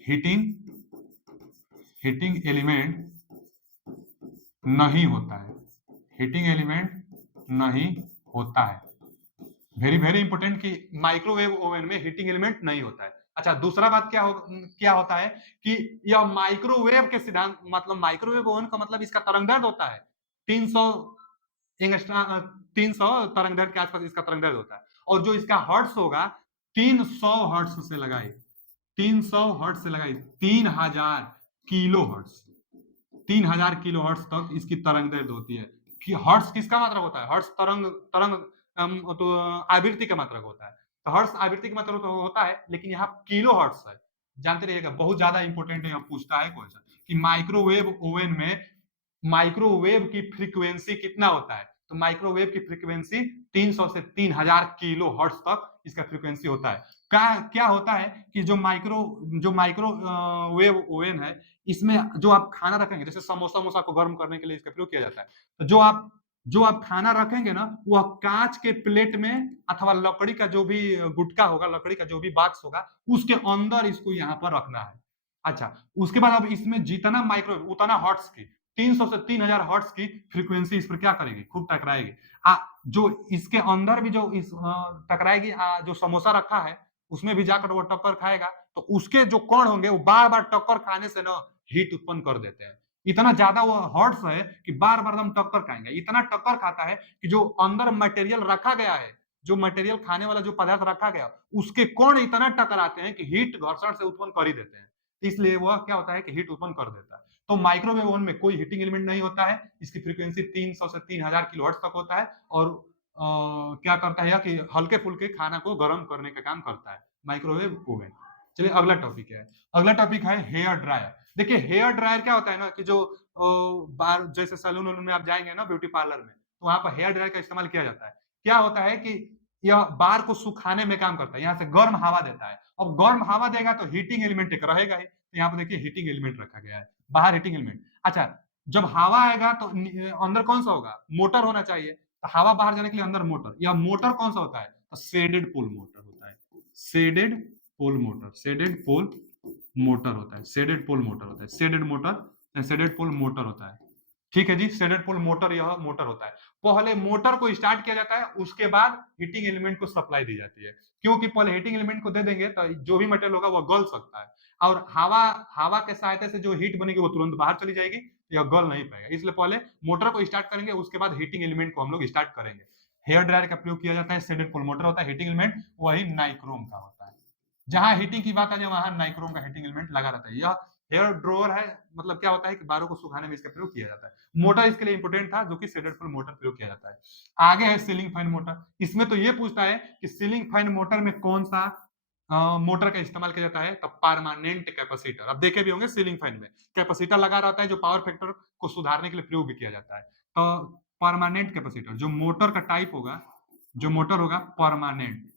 हीटिंग हीटिंग एलिमेंट नहीं होता है, हीटिंग एलिमेंट नहीं होता है। वेरी वेरी इंपॉर्टेंट कि माइक्रोवेव ओवन में हीटिंग एलिमेंट नहीं होता है। अच्छा, दूसरा बात क्या होता है कि यह माइक्रोवेव के सिद्धांत, मतलब माइक्रोवेव ओवन का मतलब इसका तरंगदैर्ध्य होता है 300 एंगस्ट्रा, 300 तरंगदैर्ध्य के आसपास इसका तरंगदैर्ध्य होता है। और जो इसका हर्ट्ज होगा 300 हर्ट्ज से लगाई, 300 हर्ट्ज से लगाई, 3000 किलो हर्ट्ज, 3000 किलो हर्ट्ज तक इसकी तरंग दैर्ध्य होती है। कि हर्ट्ज किसका मात्रक होता है? हर्ट्ज तरंग तरंग तो आवृत्ति का मात्रक होता है। तो हर्ट्ज आवृत्ति का मात्रक तो होता है, लेकिन यहाँ किलो हर्ट्ज है। जानते रहिएगा, बहुत ज्यादा इंपॉर्टेंट है, यहाँ पूछता है क्वेश्चन कि माइक्रोवेव ओवन में माइक्रोवेव की फ्रीक्वेंसी कितना होता है? तो माइक्रोवेव की फ्रीक्वेंसी 300 से 3000 किलो हर्ट्ज तक इसका फ्रीक्वेंसी होता है। क्या होता है कि जो माइक्रो वेव ओवन है, इसमें जो आप खाना रखेंगे, जैसे समोसा वमोसा को गर्म करने के लिए इसका प्रयोग किया जाता है, तो जो आप खाना रखेंगे ना, वह कांच के प्लेट में अथवा लकड़ी का जो भी गुटका होगा, लकड़ी का जो भी बॉक्स होगा, उसके अंदर इसको यहाँ पर रखना है। अच्छा, उसके बाद अब इसमें जितना माइक्रोवेव उतना हर्ट्ज की 300 से 3000 हर्ट्ज की फ्रीक्वेंसी इस पर क्या करेगी? खूब टकराएगी। जो इसके अंदर भी जो टकराएगी, जो समोसा रखा है उसमें भी जाकर वो टक्कर खाएगा, तो उसके जो कण होंगे वो बार बार टक्कर खाने से ना हीट उत्पन्न कर देते हैं। इतना ज्यादा वो हर्ट्ज है कि बार बार हम टक्कर खाएंगे, इतना टक्कर खाता है कि जो अंदर मटेरियल रखा गया है, जो मटेरियल खाने वाला जो पदार्थ रखा गया, उसके कण इतना टकराते हैं कि हीट घर्षण से उत्पन्न कर ही देते हैं। इसलिए वह क्या होता है कि हीट उत्पन्न कर देता है। तो माइक्रोवेव ओवन में कोई हीटिंग एलिमेंट नहीं होता है, इसकी फ्रीक्वेंसी 300 से 3000 किलोहर्ट्ज तक होता है, और क्या करता है कि हल्के फुल्के खाना को गर्म करने का काम करता है माइक्रोवेव ओवन। चलिए अगला टॉपिक है, अगला टॉपिक है हेयर ड्रायर। देखिए हेयर ड्रायर क्या होता है ना कि जो बार जैसे सैलून वैलून में आप जाएंगे ना, ब्यूटी पार्लर में, तो वहां पर हेयर ड्रायर का इस्तेमाल किया जाता है। क्या होता है कि यह बार को सुखाने में काम करता है, यहाँ से गर्म हवा देता है। अब गर्म हवा देगा तो हीटिंग एलिमेंट एक रहेगा ही, तो यहाँ पर देखिए हीटिंग एलिमेंट रखा गया है, बाहर हीटिंग एलिमेंट। अच्छा, जब हवा आएगा तो अंदर कौन सा होगा? मोटर होना चाहिए। तो हवा बाहर जाने के लिए अंदर मोटर, या मोटर कौन सा होता है? तो शेडेड पोल मोटर होता है, shaded pole motor, shaded pole motor होता है, शेडेड पोल मोटर होता है, shaded motor, shaded pole motor होता है। ठीक है जी, शेडेड पोल मोटर, यह मोटर होता है। पहले मोटर को स्टार्ट किया जाता है, उसके बाद हीटिंग एलिमेंट को सप्लाई दी जाती है, क्योंकि पहले हीटिंग एलिमेंट को दे देंगे तो जो भी मटेरियल होगा वह गल सकता है, और हवा हवा के सहायता से जो हीट बनेगी वो तुरंत बाहर चली जाएगी, यह गल नहीं पाएगा। इसलिए पहले मोटर को स्टार्ट करेंगे, उसके बाद हीटिंग एलिमेंट को हम लोग स्टार्ट करेंगे। हेयर ड्रायर का प्रयोग किया जाता है, शेडेड पोल मोटर होता है, हीटिंग एलिमेंट वही नाइक्रोम का होता है। जहां हीटिंग की बात आ जाए वहां नाइक्रोम का हीटिंग एलिमेंट लगा रहता है। यह हेयर ड्रोअर है, मतलब क्या होता है कि बालों को सुखाने में इसका प्रयोग किया जाता है। मोटर इसके लिए इंपोर्टेंट था, जो कि शेडेड पोल मोटर प्रयोग किया जाता है। आगे है सीलिंग फैन मोटर। इसमें तो ये पूछता है कि सीलिंग फैन मोटर में कौन सा मोटर का इस्तेमाल किया जाता है? तो परमानेंट कैपेसिटर। अब देखे भी होंगे सीलिंग फैन में कैपेसिटर लगा रहता है, जो पावर फैक्टर को सुधारने के लिए प्रयोग भी किया जाता है। तो परमानेंट कैपेसिटर, जो मोटर का टाइप होगा, जो मोटर होगा परमानेंट,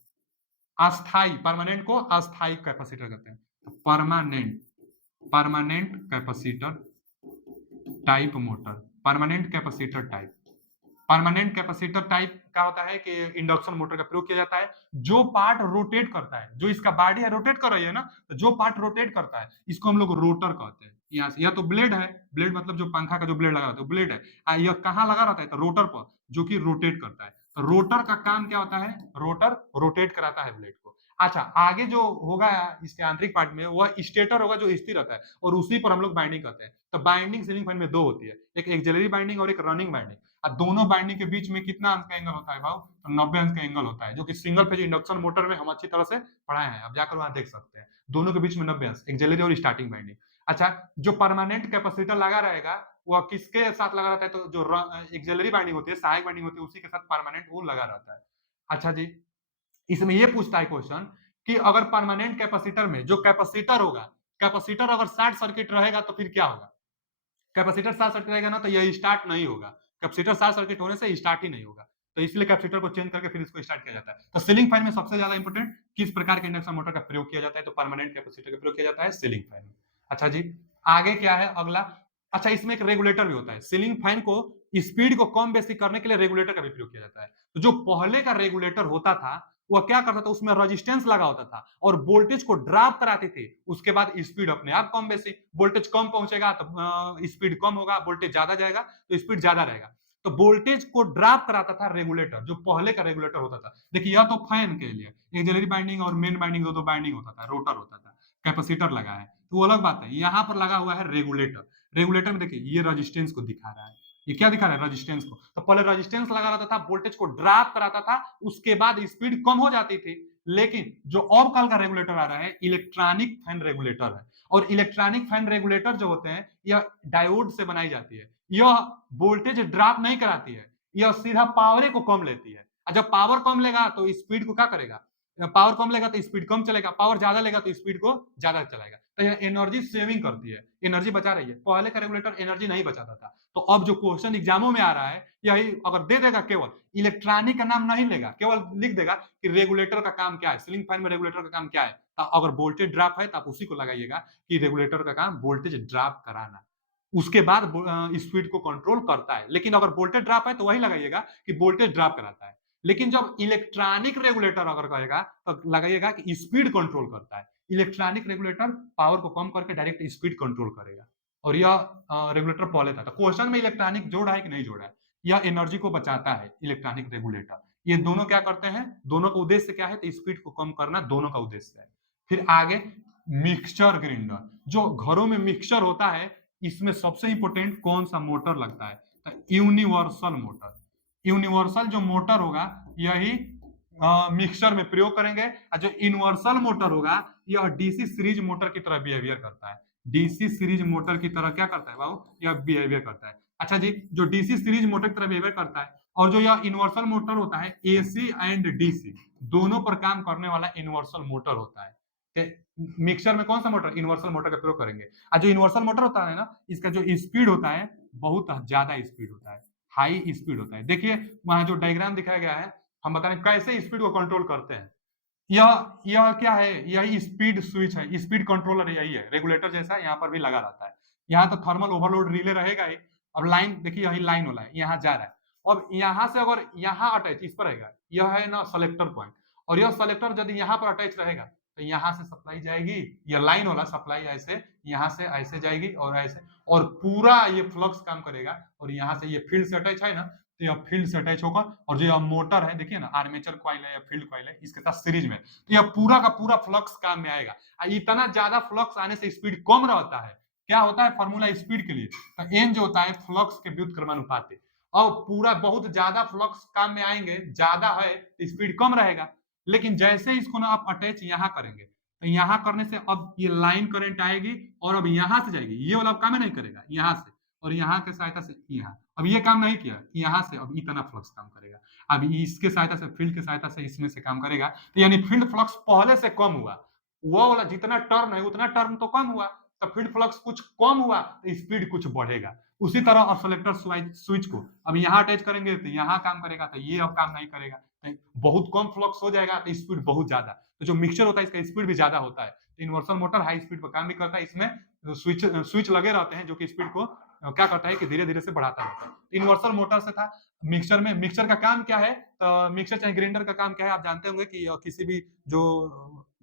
अस्थाई, परमानेंट को अस्थाई कैपेसिटर कहते हैं। Permanent, permanent capacitor type motor, permanent capacitor type. Permanent capacitor type क्या होता है कि इंडक्शन मोटर का प्रयोग किया जाता है। जो पार्ट रोटेट करता है, जो इसका बॉडी है रोटेट कर रही है ना, तो जो पार्ट रोटेट करता है इसको हम लोग रोटर कहते हैं। यहाँ से, यह तो ब्लेड है, ब्लेड मतलब जो पंखा का जो ब्लेड लगा रहता है ब्लेड है, यह कहाँ लगा रहता है? तो रोटर पर, जो कि रोटेट करता है। तो रोटर का काम क्या होता है? रोटर रोटेट कराता है ब्लेड को। अच्छा, आगे जो होगा इसके आंतरिक पार्ट में, वह स्टेटर होगा जो स्थिर रहता है, और उसी पर हम लोग बाइंडिंग करते हैं। तो बाइंडिंग सीलिंग फैन में दो होती है, एक एक्सिलरी बाइंडिंग और एक रनिंग बाइंडिंग। दोनों बाइंडिंग के बीच में कितना अंश का एंगल होता है भाव? तो 90 अंश का एंगल होता है, जो कि सिंगल फेज इंडक्शन मोटर में हम अच्छी तरह से पढ़ाए हैं, अब जाकर वहां देख सकते हैं। दोनों के बीच में 90 अंश, एक्सिलरी और स्टार्टिंग बाइंडिंग। अच्छा, जो परमानेंट कैपेसिटर लगा रहेगा वह किसके साथ लगा रहता है? तो जो एक्सिलरी बाइंडिंग होती है, सहायक बाइंडिंग होती है, उसी के साथ परमानेंट वो लगा रहता है। अच्छा जी, इसमें ये पूछता है क्वेश्चन कि अगर परमानेंट कैपेसिटर में जो कैपेसिटर होगा, कैपेसिटर अगर शॉर्ट सर्किट रहेगा तो फिर क्या होगा? कैपेसिटर शॉर्ट सर्किट रहेगा ना, तो यह स्टार्ट नहीं होगा। कैपेसिटर शॉर्ट सर्किट होने से स्टार्ट ही नहीं होगा, तो इसलिए कैपेसिटर को चेंज करके फिर इसको स्टार्ट किया जाता है। तो सीलिंग फैन में सबसे ज्यादा इंपोर्टेंट किस प्रकार के इंडक्शन मोटर का प्रयोग किया जाता है? तो परमानेंट कैपेसिटर का प्रयोग किया जाता है सीलिंग फैन में। अच्छा जी, आगे क्या है अगला? अच्छा, इसमें एक रेगुलेटर भी होता है। सीलिंग फैन को स्पीड को कम बेसी करने के लिए रेगुलेटर का भी प्रयोग किया जाता है। तो जो पहले का रेगुलेटर होता था वह क्या करता था? उसमें रेजिस्टेंस लगा होता था और वोल्टेज को ड्रॉप कराते थे, उसके बाद स्पीड अपने आप कम बेसी, वोल्टेज कम पहुंचेगा तो स्पीड कम होगा, वोल्टेज ज्यादा जाएगा तो स्पीड ज्यादा रहेगा। तो वोल्टेज को ड्रॉप कराता था रेगुलेटर, जो पहले का रेगुलेटर होता था। देखिए यह तो फैन के लिए एक्सिलरी बाइंडिंग और मेन बाइंडिंग दो बाइंडिंग होता था, रोटर होता था, कैपेसिटर लगा है तो वो अलग बात है। यहाँ पर लगा हुआ है रेगुलेटर। रेगुलेटर में देखिए ये रेजिस्टेंस को दिखा रहा है, ये क्या दिखा रहा है? रेजिस्टेंस को। तो पहले रेजिस्टेंस लगा रहता था, वोल्टेज को ड्रॉप कराता था, उसके बाद स्पीड कम हो जाती थी, लेकिन जो अब कल का रेगुलेटर आ रहा है इलेक्ट्रॉनिक फैन रेगुलेटर है, और इलेक्ट्रॉनिक फैन रेगुलेटर जो होते हैं यह डायोड से बनाई जाती है। यह वोल्टेज ड्रॉप नहीं कराती है, यह सीधा पावर को कम लेती है। और जब पावर कम लेगा तो स्पीड को क्या करेगा, पावर कम लेगा तो स्पीड कम चलेगा, पावर ज्यादा लेगा तो स्पीड को ज्यादा चलाएगा। तो यह एनर्जी सेविंग करती है, एनर्जी बचा रही है। पहले का रेगुलेटर एनर्जी नहीं बचाता था। तो अब जो क्वेश्चन एग्जामों में आ रहा है यही अगर दे देगा, केवल इलेक्ट्रॉनिक का नाम नहीं लेगा, केवल लिख देगा कि रेगुलेटर का काम क्या है, सीलिंग फैन में रेगुलेटर का काम क्या है, तो अगर वोल्टेज ड्रॉप है तो आप उसी को लगाइएगा कि रेगुलेटर का काम वोल्टेज ड्रॉप कराना। उसके बाद स्पीड को कंट्रोल करता है। लेकिन अगर वोल्टेज ड्रॉप है तो वही लगाइएगा कि वोल्टेज ड्रॉप कराता है। लेकिन जब इलेक्ट्रॉनिक रेगुलेटर अगर कहेगा तो लगाइएगा कि स्पीड कंट्रोल करता है। इलेक्ट्रॉनिक रेगुलेटर पावर को कम करके डायरेक्ट स्पीड कंट्रोल करेगा। और यह रेगुलेटर पहले था। तो क्वेश्चन में इलेक्ट्रॉनिक जोड़ा है कि नहीं जोड़ा है, यह एनर्जी को बचाता है इलेक्ट्रॉनिक रेगुलेटर। ये दोनों क्या करते हैं, दोनों का उद्देश्य क्या है, तो स्पीड को कम करना दोनों का उद्देश्य है। फिर आगे मिक्सचर ग्राइंडर, जो घरों में मिक्सचर होता है, इसमें सबसे इंपोर्टेंट कौन सा मोटर लगता है, तो यूनिवर्सल मोटर। यूनिवर्सल जो मोटर होगा यही मिक्सचर में प्रयोग करेंगे। और जो यूनिवर्सल मोटर होगा यह डीसी सीरीज मोटर की तरह बिहेवियर करता है। डीसी सीरीज मोटर की तरह क्या करता है बाबू, यह बिहेवियर करता है। अच्छा जी, जो डीसी सीरीज मोटर की तरह बिहेवियर करता है, और जो यह यूनिवर्सल मोटर होता है एसी एंड डीसी दोनों पर काम करने वाला यूनिवर्सल मोटर होता है। मिक्सचर में कौन सा मोटर, यूनिवर्सल मोटर का प्रयोग करेंगे। और जो यूनिवर्सल मोटर होता है ना, इसका जो स्पीड होता है बहुत ज्यादा स्पीड होता है, हाई स्पीड होता है। देखिए वहां जो डायग्राम दिखाया गया है, हम बता रहे हैं कैसे स्पीड को कंट्रोल करते हैं। यह क्या है, यही स्पीड स्विच है, स्पीड कंट्रोलर यही है, रेगुलेटर जैसा यहाँ पर भी लगा रहता है। यहाँ तो थर्मल ओवरलोड रिले रहेगा ही। अब लाइन देखिए, यही लाइन वाला है, यहाँ जा रहा है। अब यहाँ से अगर यहाँ अटैच इस पर रहेगा, यह है ना सेलेक्टर पॉइंट, और यह सेलेक्टर यदि यहाँ पर अटैच रहेगा तो यहाँ से सप्लाई जाएगी, यह लाइन वाला सप्लाई ऐसे यहाँ से ऐसे जाएगी और ऐसे, और पूरा ये फ्लक्स काम करेगा। और यहाँ से ये फील्ड से अटैच है ना, तो यह फील्ड से अटैच होगा, और जो यह मोटर है देखिए ना, आर्मेचर कॉइल है या फील्ड कॉइल है, इसके साथ सीरीज में, तो यह पूरा का पूरा फ्लक्स काम में आएगा। इतना ज्यादा फ्लक्स आने से स्पीड कम रहता है। क्या होता है फॉर्मूला स्पीड के लिए, तो एन जो होता है फ्लक्स के व्युत्क्रमानुपाती। और पूरा बहुत ज्यादा फ्लक्स काम में आएंगे, ज्यादा है तो स्पीड कम रहेगा। लेकिन जैसे इसको ना आप अटैच यहाँ करेंगे, तो यहाँ करने से अब ये लाइन करंट आएगी और अब यहाँ से जाएगी, ये वाला काम नहीं करेगा, यहाँ से और यहाँ के सहायता से यहाँ, अब ये काम नहीं किया, यहाँ से अब इतना फ्लक्स काम करेगा। अब इसके सहायता से, फील्ड के सहायता से इसमें से काम करेगा, तो यानी फील्ड फ्लक्स पहले से कम हुआ, वो वाला जितना टर्न है उतना टर्न तो कम हुआ, तो फील्ड फ्लक्स कुछ कम हुआ तो स्पीड कुछ बढ़ेगा। उसी तरह ऑसिलेटर स्विच को अब यहाँ अटैच करेंगे तो यहाँ काम करेगा, तो ये अब काम नहीं करेगा, बहुत कम फ्लक्स हो जाएगा तो स्पीड बहुत ज्यादा। तो जो मिक्सचर होता है इसका स्पीड भी ज्यादा होता है। तो यूनिवर्सल मोटर हाई स्पीड पर काम भी करता है, इसमें स्विच लगे रहते हैं जो कि स्पीड को क्या करता है कि धीरे धीरे से बढ़ाता रहता है। यूनिवर्सल मोटर से था। मिक्सचर में, मिक्सचर का काम क्या है, तो मिक्सचर चाहे ग्राइंडर का काम क्या है, आप जानते होंगे कि किसी भी जो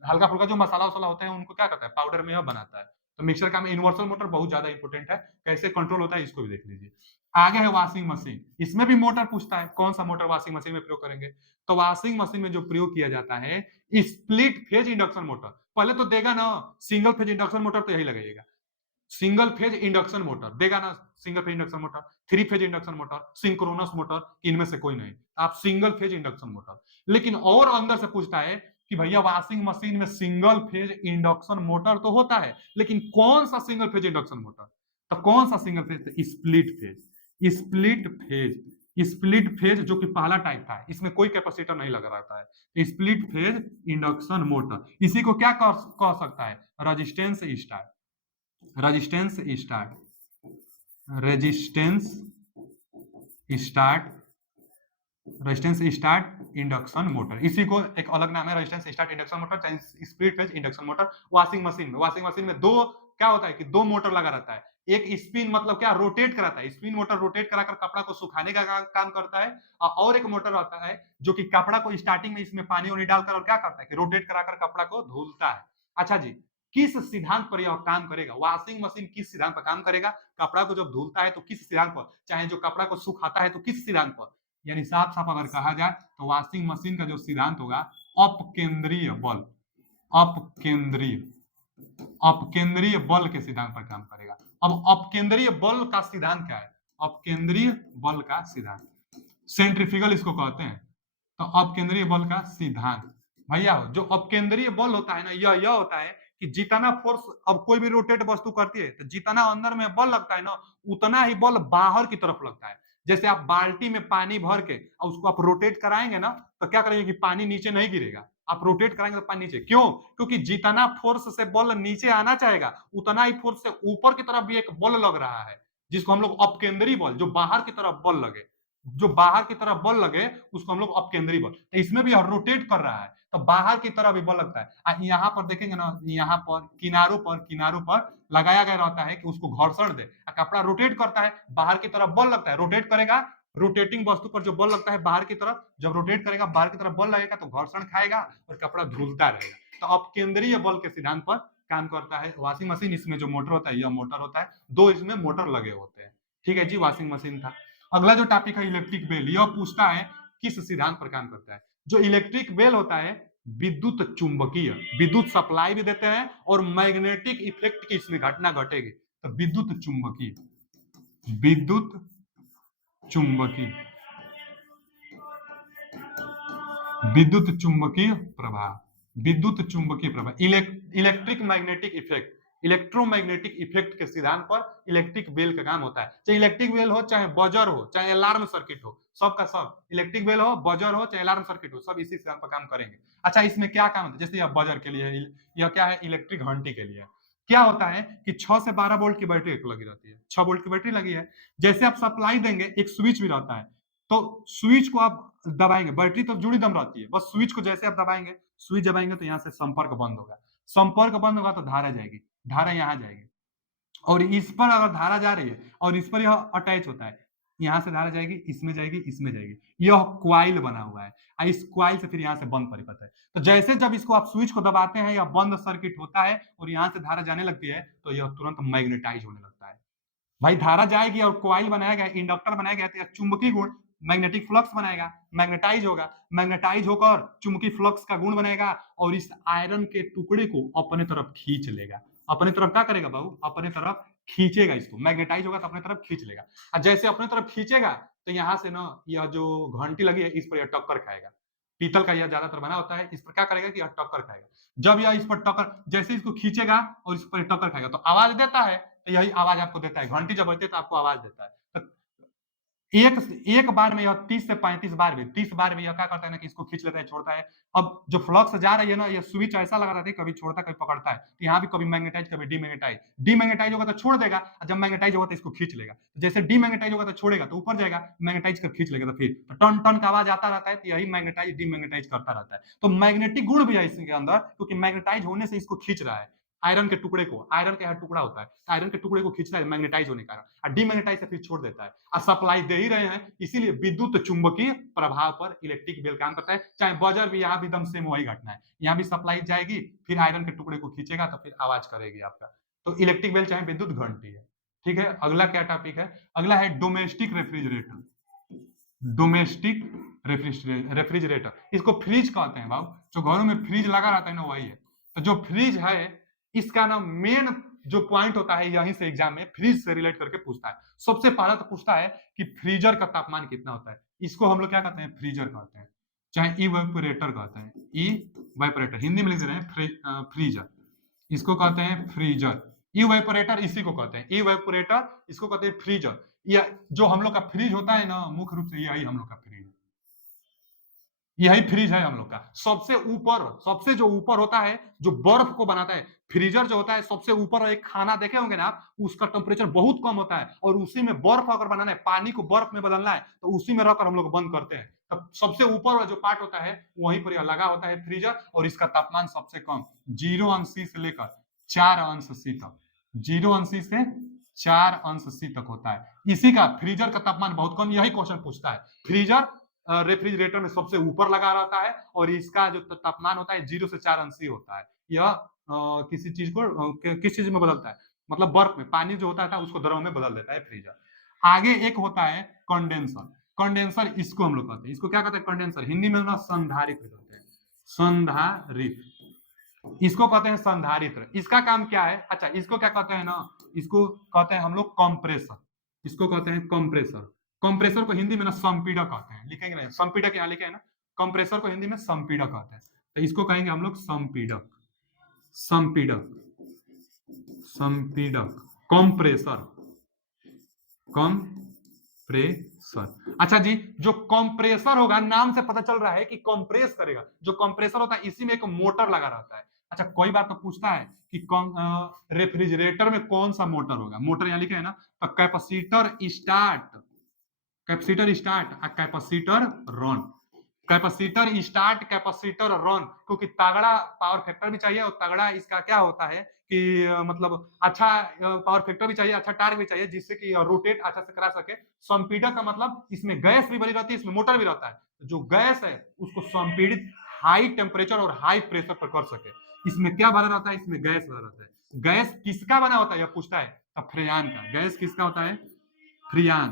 हल्का फुल्का जो मसाला वसाला होते हैं उनको क्या करता है, पाउडर में यह बनाता है। तो मिक्सचर का यूनिवर्सल मोटर बहुत ज्यादा इंपॉर्टेंट है, कैसे कंट्रोल होता है इसको भी देख लीजिए। आगे है वॉशिंग मशीन, इसमें भी मोटर पूछता है, कौन सा मोटर वॉशिंग मशीन में प्रयोग करेंगे। तो वॉशिंग मशीन में जो प्रयोग किया जाता है स्प्लिट फेज इंडक्शन मोटर। पहले तो देगा ना सिंगल फेज इंडक्शन मोटर, तो यही लगाइएगा सिंगल फेज इंडक्शन मोटर देगा ना, single phase induction motor, three phase induction motor, synchronous motor, इनमें से कोई नहीं, आप सिंगल फेज इंडक्शन मोटर। लेकिन और अंदर से पूछता है कि भैया वॉशिंग मशीन में सिंगल फेज इंडक्शन मोटर तो होता है, लेकिन कौन सा सिंगल फेज इंडक्शन मोटर, तो कौन सा single phase, split phase. Split phase, split phase जो कि पहला टाइप था, इसमें कोई कैपेसिटर नहीं लगा रहता है, स्प्लिट फेज इंडक्शन मोटर। इसी को क्या कह सकता है, resistance start, resistance start, resistance start, resistance start induction motor. इसी को एक अलग नाम है रेजिस्टेंस स्टार्ट इंडक्शन मोटर, चाहे split phase induction motor. Washing machine में, वॉशिंग मशीन में दो क्या होता है कि दो मोटर लगा रहता है, एक स्पिन मतलब क्या रोटेट कराता है, स्पिन मोटर रोटेट कराकर कपड़ा को सुखाने का काम करता है, और एक मोटर आता है जो कि कपड़ा को स्टार्टिंग में इसमें पानी वानी डालकर और क्या करता है कि रोटेट कराकर कपड़ा को धुलता है। अच्छा जी, किस सिद्धांत पर यह काम करेगा, वॉशिंग मशीन किस सिद्धांत पर काम करेगा, कपड़ा को जब धुलता है तो किस सिद्धांत पर, चाहे जो कपड़ा को सुखाता है तो किस सिद्धांत पर। यानी साफ साफ अगर कहा जाए तो वॉशिंग मशीन का जो सिद्धांत होगा अपकेंद्रीय बल, अपकेंद्रीय, अपकेंद्रीय बल के सिद्धांत पर काम करेगा। अब अपकेंद्रीय बल का सिद्धांत क्या है, अपकेंद्रीय बल का सिद्धांत, सेंट्रीफ्यूगल इसको कहते हैं। तो अपकेंद्रीय बल का सिद्धांत, भैया जो अपकेंद्रीय बल होता है ना, यह होता है कि जितना फोर्स अब कोई भी रोटेट वस्तु करती है तो जितना अंदर में बल लगता है ना, उतना ही बल बाहर की तरफ लगता है। जैसे आप बाल्टी में पानी भर के और उसको आप रोटेट कराएंगे ना, तो क्या करेंगे कि पानी नीचे नहीं गिरेगा। आप रोटेट कराएंगे तो पानी नीचे, क्यों? क्योंकि जितना फोर्स से बल नीचे आना चाहेगा, उतना ही फोर्स से ऊपर की तरफ भी एक बल लग रहा है, जिसको हम लोग अपकेंद्रीय बल, जो बाहर की तरफ बल लगे, जो बाहर की तरफ बल लगे उसको हम लोग अपकेंद्रीय बल। तो इसमें भी रोटेट कर रहा है तो बाहर की तरफ भी बल लगता है। यहाँ पर देखेंगे ना, यहाँ पर किनारों पर लगाया गया रहता है कि उसको घर्षण दे। कपड़ा रोटेट करता है, बाहर की तरफ बल लगता है, रोटेट करेगा, रोटेटिंग वस्तु पर जो बल लगता है बाहर की तरफ, जब रोटेट करेगा बाहर की तरफ बल लगेगा तो घर्षण खाएगा और कपड़ा धुलता रहेगा। तो अपकेंद्रीय बल के सिद्धांत पर काम करता है वॉशिंग मशीन। इसमें जो मोटर होता है, यह मोटर होता है, दो इसमें मोटर लगे होते हैं। ठीक है जी, वॉशिंग मशीन था। अगला जो टॉपिक है इलेक्ट्रिक बेल, यह पूछता है किस सिद्धांत पर काम करता है। जो इलेक्ट्रिक बेल होता है विद्युत चुंबकीय, विद्युत सप्लाई भी देते हैं और मैग्नेटिक इफेक्ट की इसमें घटना घटेगी तो विद्युत चुंबकीय, विद्युत चुंबकीय, विद्युत चुंबकीय प्रभाव, विद्युत चुंबकीय प्रभाव, electric magnetic effect, electromagnetic effect के सिद्धांत पर इलेक्ट्रिक बेल का काम होता है। चाहे इलेक्ट्रिक बेल हो, चाहे बजर हो, चाहे अलार्म सर्किट हो, सबका सब, इलेक्ट्रिक बेल हो, बजर हो, चाहे अलार्म सर्किट हो, सब इसी सिद्धांत पर काम करेंगे। अच्छा, इसमें क्या काम होता है? जैसे यह बजर के लिए है, यह क्या है, इलेक्ट्रिक घंटी के लिए। क्या होता है कि 6 से 12 वोल्ट की बैटरी लगी रहती है, 6 वोल्ट की बैटरी लगी है। जैसे आप सप्लाई देंगे, एक स्विच भी रहता है, तो स्विच को आप दबाएंगे, बैटरी तो जुड़ी दम रहती है, बस स्विच को जैसे आप दबाएंगे, स्विच दबाएंगे तो यहाँ से संपर्क बंद होगा, संपर्क बंद होगा तो धारा जाएगी, धारा यहाँ जाएगी, और इस पर अगर धारा जा रही है और इस पर यह अटैच होता है, यहाँ से धारा जाएगी, इसमें जाएगी, इसमें जाएगी, यह क्वाइल बना हुआ है। इस क्वाइल से फिर यहाँ से बंद परिपथ है। तो जैसे जब इसको आप स्विच को दबाते हैं या बंद सर्किट होता है और यहाँ से धारा जाने लगती है तो यह तुरंत मैग्नेटाइज होने लगता है। भाई धारा जाएगी और क्वाइल बनाया गया, इंडक्टर बनाया गया, तो चुंबकीय गुण मैग्नेटिक फ्लक्स बनाएगा, मैग्नेटाइज होगा, मैग्नेटाइज होकर चुंबकीय फ्लक्स का गुण बनेगा और इस आयरन के टुकड़े को अपने तरफ खींच लेगा। अपने तरफ क्या करेगा बाबू? अपने तरफ खींचेगा, इसको मैग्नेटाइज होगा तो अपने तरफ खींच लेगा। और जैसे अपने तरफ खींचेगा तो यहाँ से ना यह जो घंटी लगी है इस पर यह टक्कर खाएगा। पीतल का यह ज्यादातर बना होता है, इस पर क्या करेगा कि यह टक्कर खाएगा। जब यह इस पर टक्कर, जैसे इसको खींचेगा और इस पर टक्कर खाएगा तो आवाज देता है, तो यही आवाज आपको देता है, घंटी जब बजती है तो आपको आवाज देता है। तो एक एक बार में यह 30 से 35 बार भी, 30 बार भी यह क्या करता है ना कि इसको खींच लेता है, छोड़ता है। अब जो फ्लक्स जा रही है ना, यह स्विच ऐसा लगा रहता है, कभी छोड़ता है कभी पकड़ता है, तो यहाँ भी कभी मैग्नेटाइज कभी डीमैग्नेटाइज, डीमैग्नेटाइज होगा तो छोड़ देगा, जब मैग्नेटाइज होगा तो इसको खींच लेगा। जैसे डीमैग्नेटाइज होगा तो छोड़ेगा तो ऊपर जाएगा, मैग्नेटाइज कर खींच लेगा तो फिर तो टन टन का आवाज आता रहता है, तो यही मैग्नेटाइज डीमैग्नेटाइज करता रहता है। तो मैग्नेटिक गुण भी है इसके अंदर, क्योंकि मैग्नेटाइज होने से इसको खींच रहा है, आयरन के टुकड़े को, आयरन का टुकड़ा होता है, आयरन के टुकड़े को खींचता है मैग्नेटाइज होने का, और डीमैग्नेटाइज से फिर छोड़ देता है। और सप्लाई दे ही रहे हैं, इसीलिए विद्युत चुंबकीय प्रभाव पर इलेक्ट्रिक बेल काम करता है। चाहे बजर भी, यहाँ भी दम सेम वही घटना है, यहाँ भी सप्लाई जाएगी, फिर आयरन के टुकड़े को खींचेगा तो फिर आवाज करेगी आपका। तो इलेक्ट्रिक बेल चाहे विद्युत घंटी है। ठीक है, अगला क्या टॉपिक है? अगला है डोमेस्टिक रेफ्रिजरेटर। डोमेस्टिक रेफ्रिजरेटर, इसको फ्रिज कहते हैं बाबू, जो घरों में फ्रिज लगा रहता है ना वही है। तो जो फ्रिज है इसका ना मेन जो पॉइंट होता है, यहीं से एग्जाम में फ्रिज से रिलेट करके पूछता है। सबसे पहला तो पूछता है कि फ्रीजर का तापमान कितना होता है, इसको हम लोग क्या कहते हैं? फ्रीजर कहते हैं, चाहे इवेपोरेटर कहते हैं, इवेपोरेटर हिंदी में लिख दे रहे हैं, फ्रीजर इसको कहते हैं फ्रीजर, इवेपोरेटर इसी को कहते हैं इवेपोरेटर, इसको कहते हैं फ्रीजर। या जो हम लोग का फ्रिज होता है ना, मुख्य रूप से यही हम लोग का फ्रिज है, यही फ्रिज है हम लोग का। सबसे ऊपर, सबसे जो ऊपर होता है, जो बर्फ को बनाता है, फ्रीजर जो होता है सबसे ऊपर, एक खाना देखे होंगे ना आप, उसका टेम्परेचर बहुत कम होता है और उसी में बर्फ अगर बनाना है, पानी को बर्फ में बदलना है, तो उसी में रखकर हम लोग बंद करते हैं। तब सबसे ऊपर वाला जो पार्ट होता है वहीं पर यह लगा होता है फ्रीजर, और इसका तापमान सबसे कम 0 अंश से लेकर 4 अंश तक, 0 अंश से 4 अंश तक होता है। इसी का फ्रीजर का तापमान बहुत कम, यही क्वेश्चन पूछता है। फ्रीजर रेफ्रिजरेटर में सबसे ऊपर लगा रहता है और इसका जो तापमान होता है 0 से 4 अंश होता है। यह किसी चीज को किस चीज में बदलता है, मतलब बर्फ में, पानी जो होता है उसको द्रव में बदल देता है फ्रीजर। आगे एक होता है कंडेंसर। कंडेंसर इसको हम लोग कहते हैं, इसको क्या कहते हैं? कंडेंसर, हिंदी में ना संधारित्र कहते हैं, संधारित्र, इसको कहते हैं संधारित्र। इसका काम क्या है? अच्छा, इसको क्या कहते हैं ना, इसको कहते हैं हम लोग कंप्रेसर, इसको कहते हैं कंप्रेसर। कंप्रेसर को हिंदी में ना संपीड़क कहते हैं, लिखेंगे ना संपीड़क, यहाँ लिखे हैं ना, कंप्रेसर को हिंदी में संपीड़क कहते हैं। तो इसको कहेंगे हम लोग संपीडक, संपीडक, संपीडक, कंप्रेसर, कंप्रेसर। अच्छा जी, जो कंप्रेसर होगा, नाम से पता चल रहा है कि कंप्रेस करेगा। जो कंप्रेसर होता है इसी में एक मोटर लगा रहता है। अच्छा, कोई बात तो पूछता है कि रेफ्रिजरेटर में कौन सा मोटर होगा। मोटर यहां लिखे है ना, तो कैपेसिटर स्टार्ट, कैपेसिटर स्टार्ट और capacitor run. Capacitor start, capacitor run, क्योंकि तगड़ा पावर फैक्टर भी चाहिए और तगड़ा इसका क्या होता है कि मतलब अच्छा पावर फैक्टर भी चाहिए, अच्छा टार्क भी चाहिए, जिससे कि रोटेट अच्छा से करा सके। संपीडक का मतलब इसमें गैस भी भरी रहती है, इसमें मोटर भी रहता है। जो गैस है उसको संपीड़ित हाई टेम्परेचर और हाई प्रेशर पर कर सके। इसमें क्या भरा रहता है, इसमें गैस भरा रहता है। गैस किसका बना होता है यह पूछता है, तो फ्रेयान का। गैस किसका होता है, फ्रियान,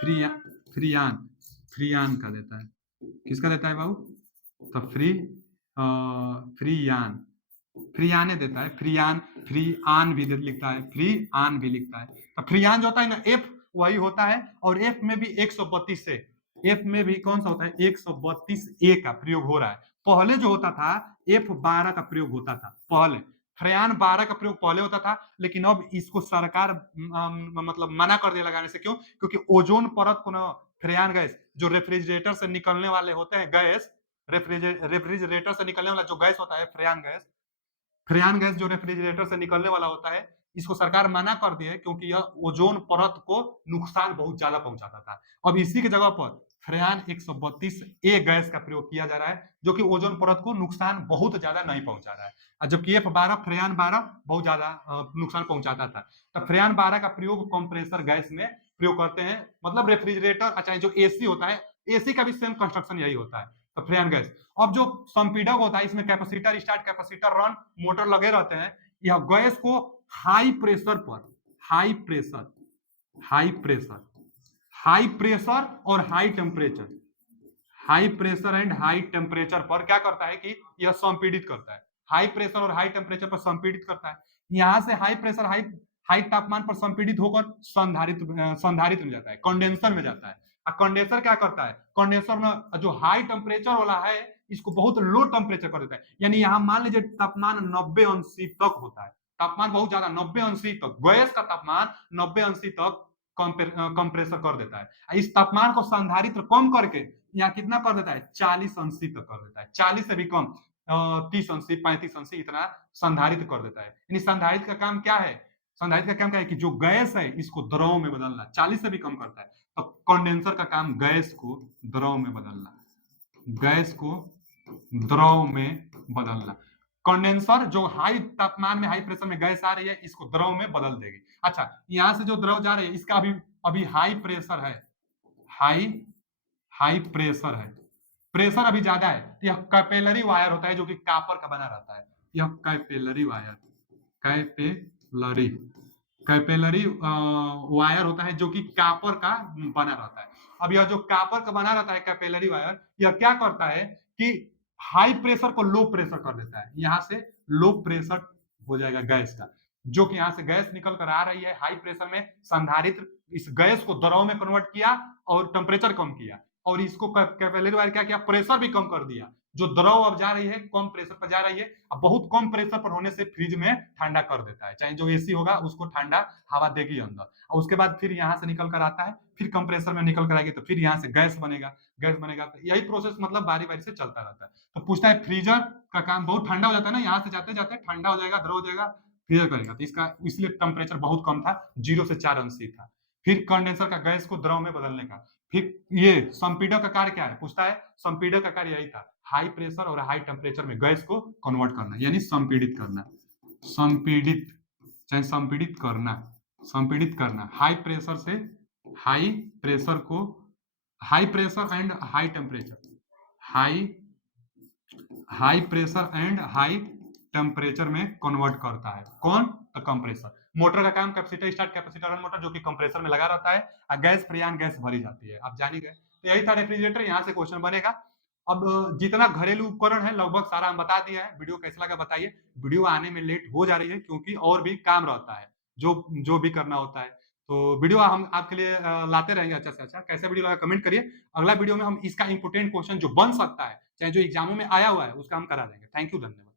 फ्रिया फ्रियान, फ्रियान का देता है। किसका देता है बाबू, तो फ्रीयान, फ्रीयाने देता है। फ्रीयान, फ्री आन भी लिखता है, फ्री आन भी लिखता है। तो फ्रीयान जो होता है ना, एफ वही होता है। और एफ में भी 132 से, एफ में भी कौन सा होता है, 132 ए का प्रयोग हो रहा है। पहले जो होता था F12 का प्रयोग होता था पहले। फ्रेयान 12 का प्रयोग पहले होता था, लेकिन अब इसको सरकार मतलब मना कर दिया लगाने से। क्यों, क्योंकि ओजोन परत को ना फ्रेयान गैस, जो रेफ्रिजरेटर से निकलने वाले होते हैं गैस, रेफ्रिजरेटर से निकलने वाला जो गैस होता है फ्रेयान गैस, फ्रेयान गैस जो रेफ्रिजरेटर से निकलने वाला होता है, इसको सरकार मना कर दी है, क्योंकि यह ओजोन परत को नुकसान बहुत ज्यादा पहुंचाता था। अब इसी की जगह पर फ्रेयान 132 ए गैस का प्रयोग किया जा रहा है, जो कि ओजोन परत को नुकसान बहुत ज्यादा नहीं पहुंचा रहा है। जबकि F12 फ्रेयान 12 बहुत ज्यादा नुकसान पहुंचाता था। तो फ्रेयान 12 का प्रयोग कंप्रेसर गैस में प्रयोग करते हैं। मतलब रेफ्रिजरेटर, अच्छा जो एसी होता है, एसी का भी सेम कंस्ट्रक्शन यही होता है। तो फ्रेयान गैस। अब जो संपीडक होता है, इसमें capacitor start, capacitor run, motor लगे रहते हैं। यह गैस को हाई प्रेशर पर, high pressure, high pressure, high pressure और high temperature, high pressure and high temperature पर क्या करता है कि यह संपीड़ित करता है। हाई प्रेशर और हाई टेम्परेचर पर संपीड़ित करता है। यहां से हाई प्रेशर, हाई हाई तापमान पर संपीड़ित होकर संधारित्र में जाता है, कंडेंसर में जाता है। कंडेंसर क्या करता है, कंडेंसर में जो हाई टेम्परेचर वाला है इसको बहुत लो टेम्परेचर कर देता है। यानी यहाँ मान लीजिए तापमान 90 अंश तक होता है, तापमान बहुत ज्यादा 90 अंश तक, गैस का तापमान 90 अंश तक कंप्रेसर कर देता है। इस तापमान को संधारित्र कम करके यहाँ कितना कर देता है, 40 अंश तक कर देता है। 40 से भी कम, 30 अंश, 35 अंश इतना संधारित्र कर देता है। यानी संधारित्र का काम क्या है, संधारित्र का काम क्या है कि जो गैस है इसको द्रव में बदलना, 40 से भी कम करता है। तो कंडेंसर का काम गैस को द्रव में बदलना, गैस को द्रव में बदलना। कंडेंसर जो हाई तापमान में, हाई प्रेशर में गैस आ रही है, इसको द्रव में बदल देगी। अच्छा, यहां से जो द्रव जा रही है इसका अभी अभी हाई प्रेशर है, हाई हाई प्रेशर है, प्रेशर अभी ज्यादा है। यह कैपिलरी वायर होता है जो कि कापर का बना रहता है। यह capillary wire, capillary, capillary wire होता है जो कि कापर का बना रहता है। अब यह जो कापर का बना रहता है कैपिलरी वायर, यह क्या करता है कि हाई प्रेशर को लो प्रेशर कर देता है। यहां से लो प्रेशर हो जाएगा गैस का, जो कि यहां से गैस निकल कर आ रही है हाई प्रेशर में, संधारित्र इस गैस को द्रव में कन्वर्ट किया और टेम्परेचर कम किया। और इसको कैपिलरी वायर क्या किया, प्रेशर भी कम कर दिया। जो द्रव अब जा रही है कम प्रेशर पर जा रही है, अब बहुत कम प्रेशर पर होने से फ्रिज में ठंडा कर देता है। चाहे जो एसी होगा उसको ठंडा हवा देगी अंदर, और उसके बाद फिर यहाँ से निकल कर आता है, फिर कंप्रेसर में निकल कर आएगी, तो फिर यहाँ से गैस बनेगा, गैस बनेगा। तो यही प्रोसेस मतलब बारी बारी से चलता रहता है। तो पूछता है फ्रीजर का काम, बहुत ठंडा हो जाता है ना, यहाँ से जाते जाते ठंडा हो जाएगा, द्रव हो जाएगा, फ्रीजर करेगा। तो इसका इसलिए टेम्परेचर बहुत कम था, 0 से 4 अंश था। फिर कंडेंसर का गैस को द्रव में बदलने का। फिर ये संपीडक का कार्य क्या है, पूछता है। संपीडक का कार्य यही था, हाई प्रेशर और हाई टेम्परेचर में गैस को कन्वर्ट करना, यानी संपीड़ित करना, संपीड़ित, चाहे संपीड़ित करना, संपीड़ित करना। हाई प्रेशर से हाई प्रेशर को, high pressure and high temperature, high high pressure and high temperature में कन्वर्ट करता है। कौन, तो कंप्रेसर। मोटर का काम capacitor start, capacitor run motor, जो कि कंप्रेसर में लगा रहता है, और गैस फ्रियान गैस भरी जाती है। आप जान ही गए। तो यही था रेफ्रिजरेटर, यहाँ से क्वेश्चन बनेगा। अब जितना घरेलू उपकरण है लगभग सारा हम बता दिया है। वीडियो कैसा लगा बताइए। वीडियो आने में लेट हो जा रही है क्योंकि और भी काम रहता है जो जो भी करना होता है। तो वीडियो हम आपके लिए लाते रहेंगे अच्छा से अच्छा। कैसे वीडियो लगा कमेंट करिए। अगला वीडियो में हम इसका इंपोर्टेंट क्वेश्चन जो बन सकता है, चाहे जो एग्जामों में आया हुआ है उसका हम करा देंगे। थैंक यू, धन्यवाद।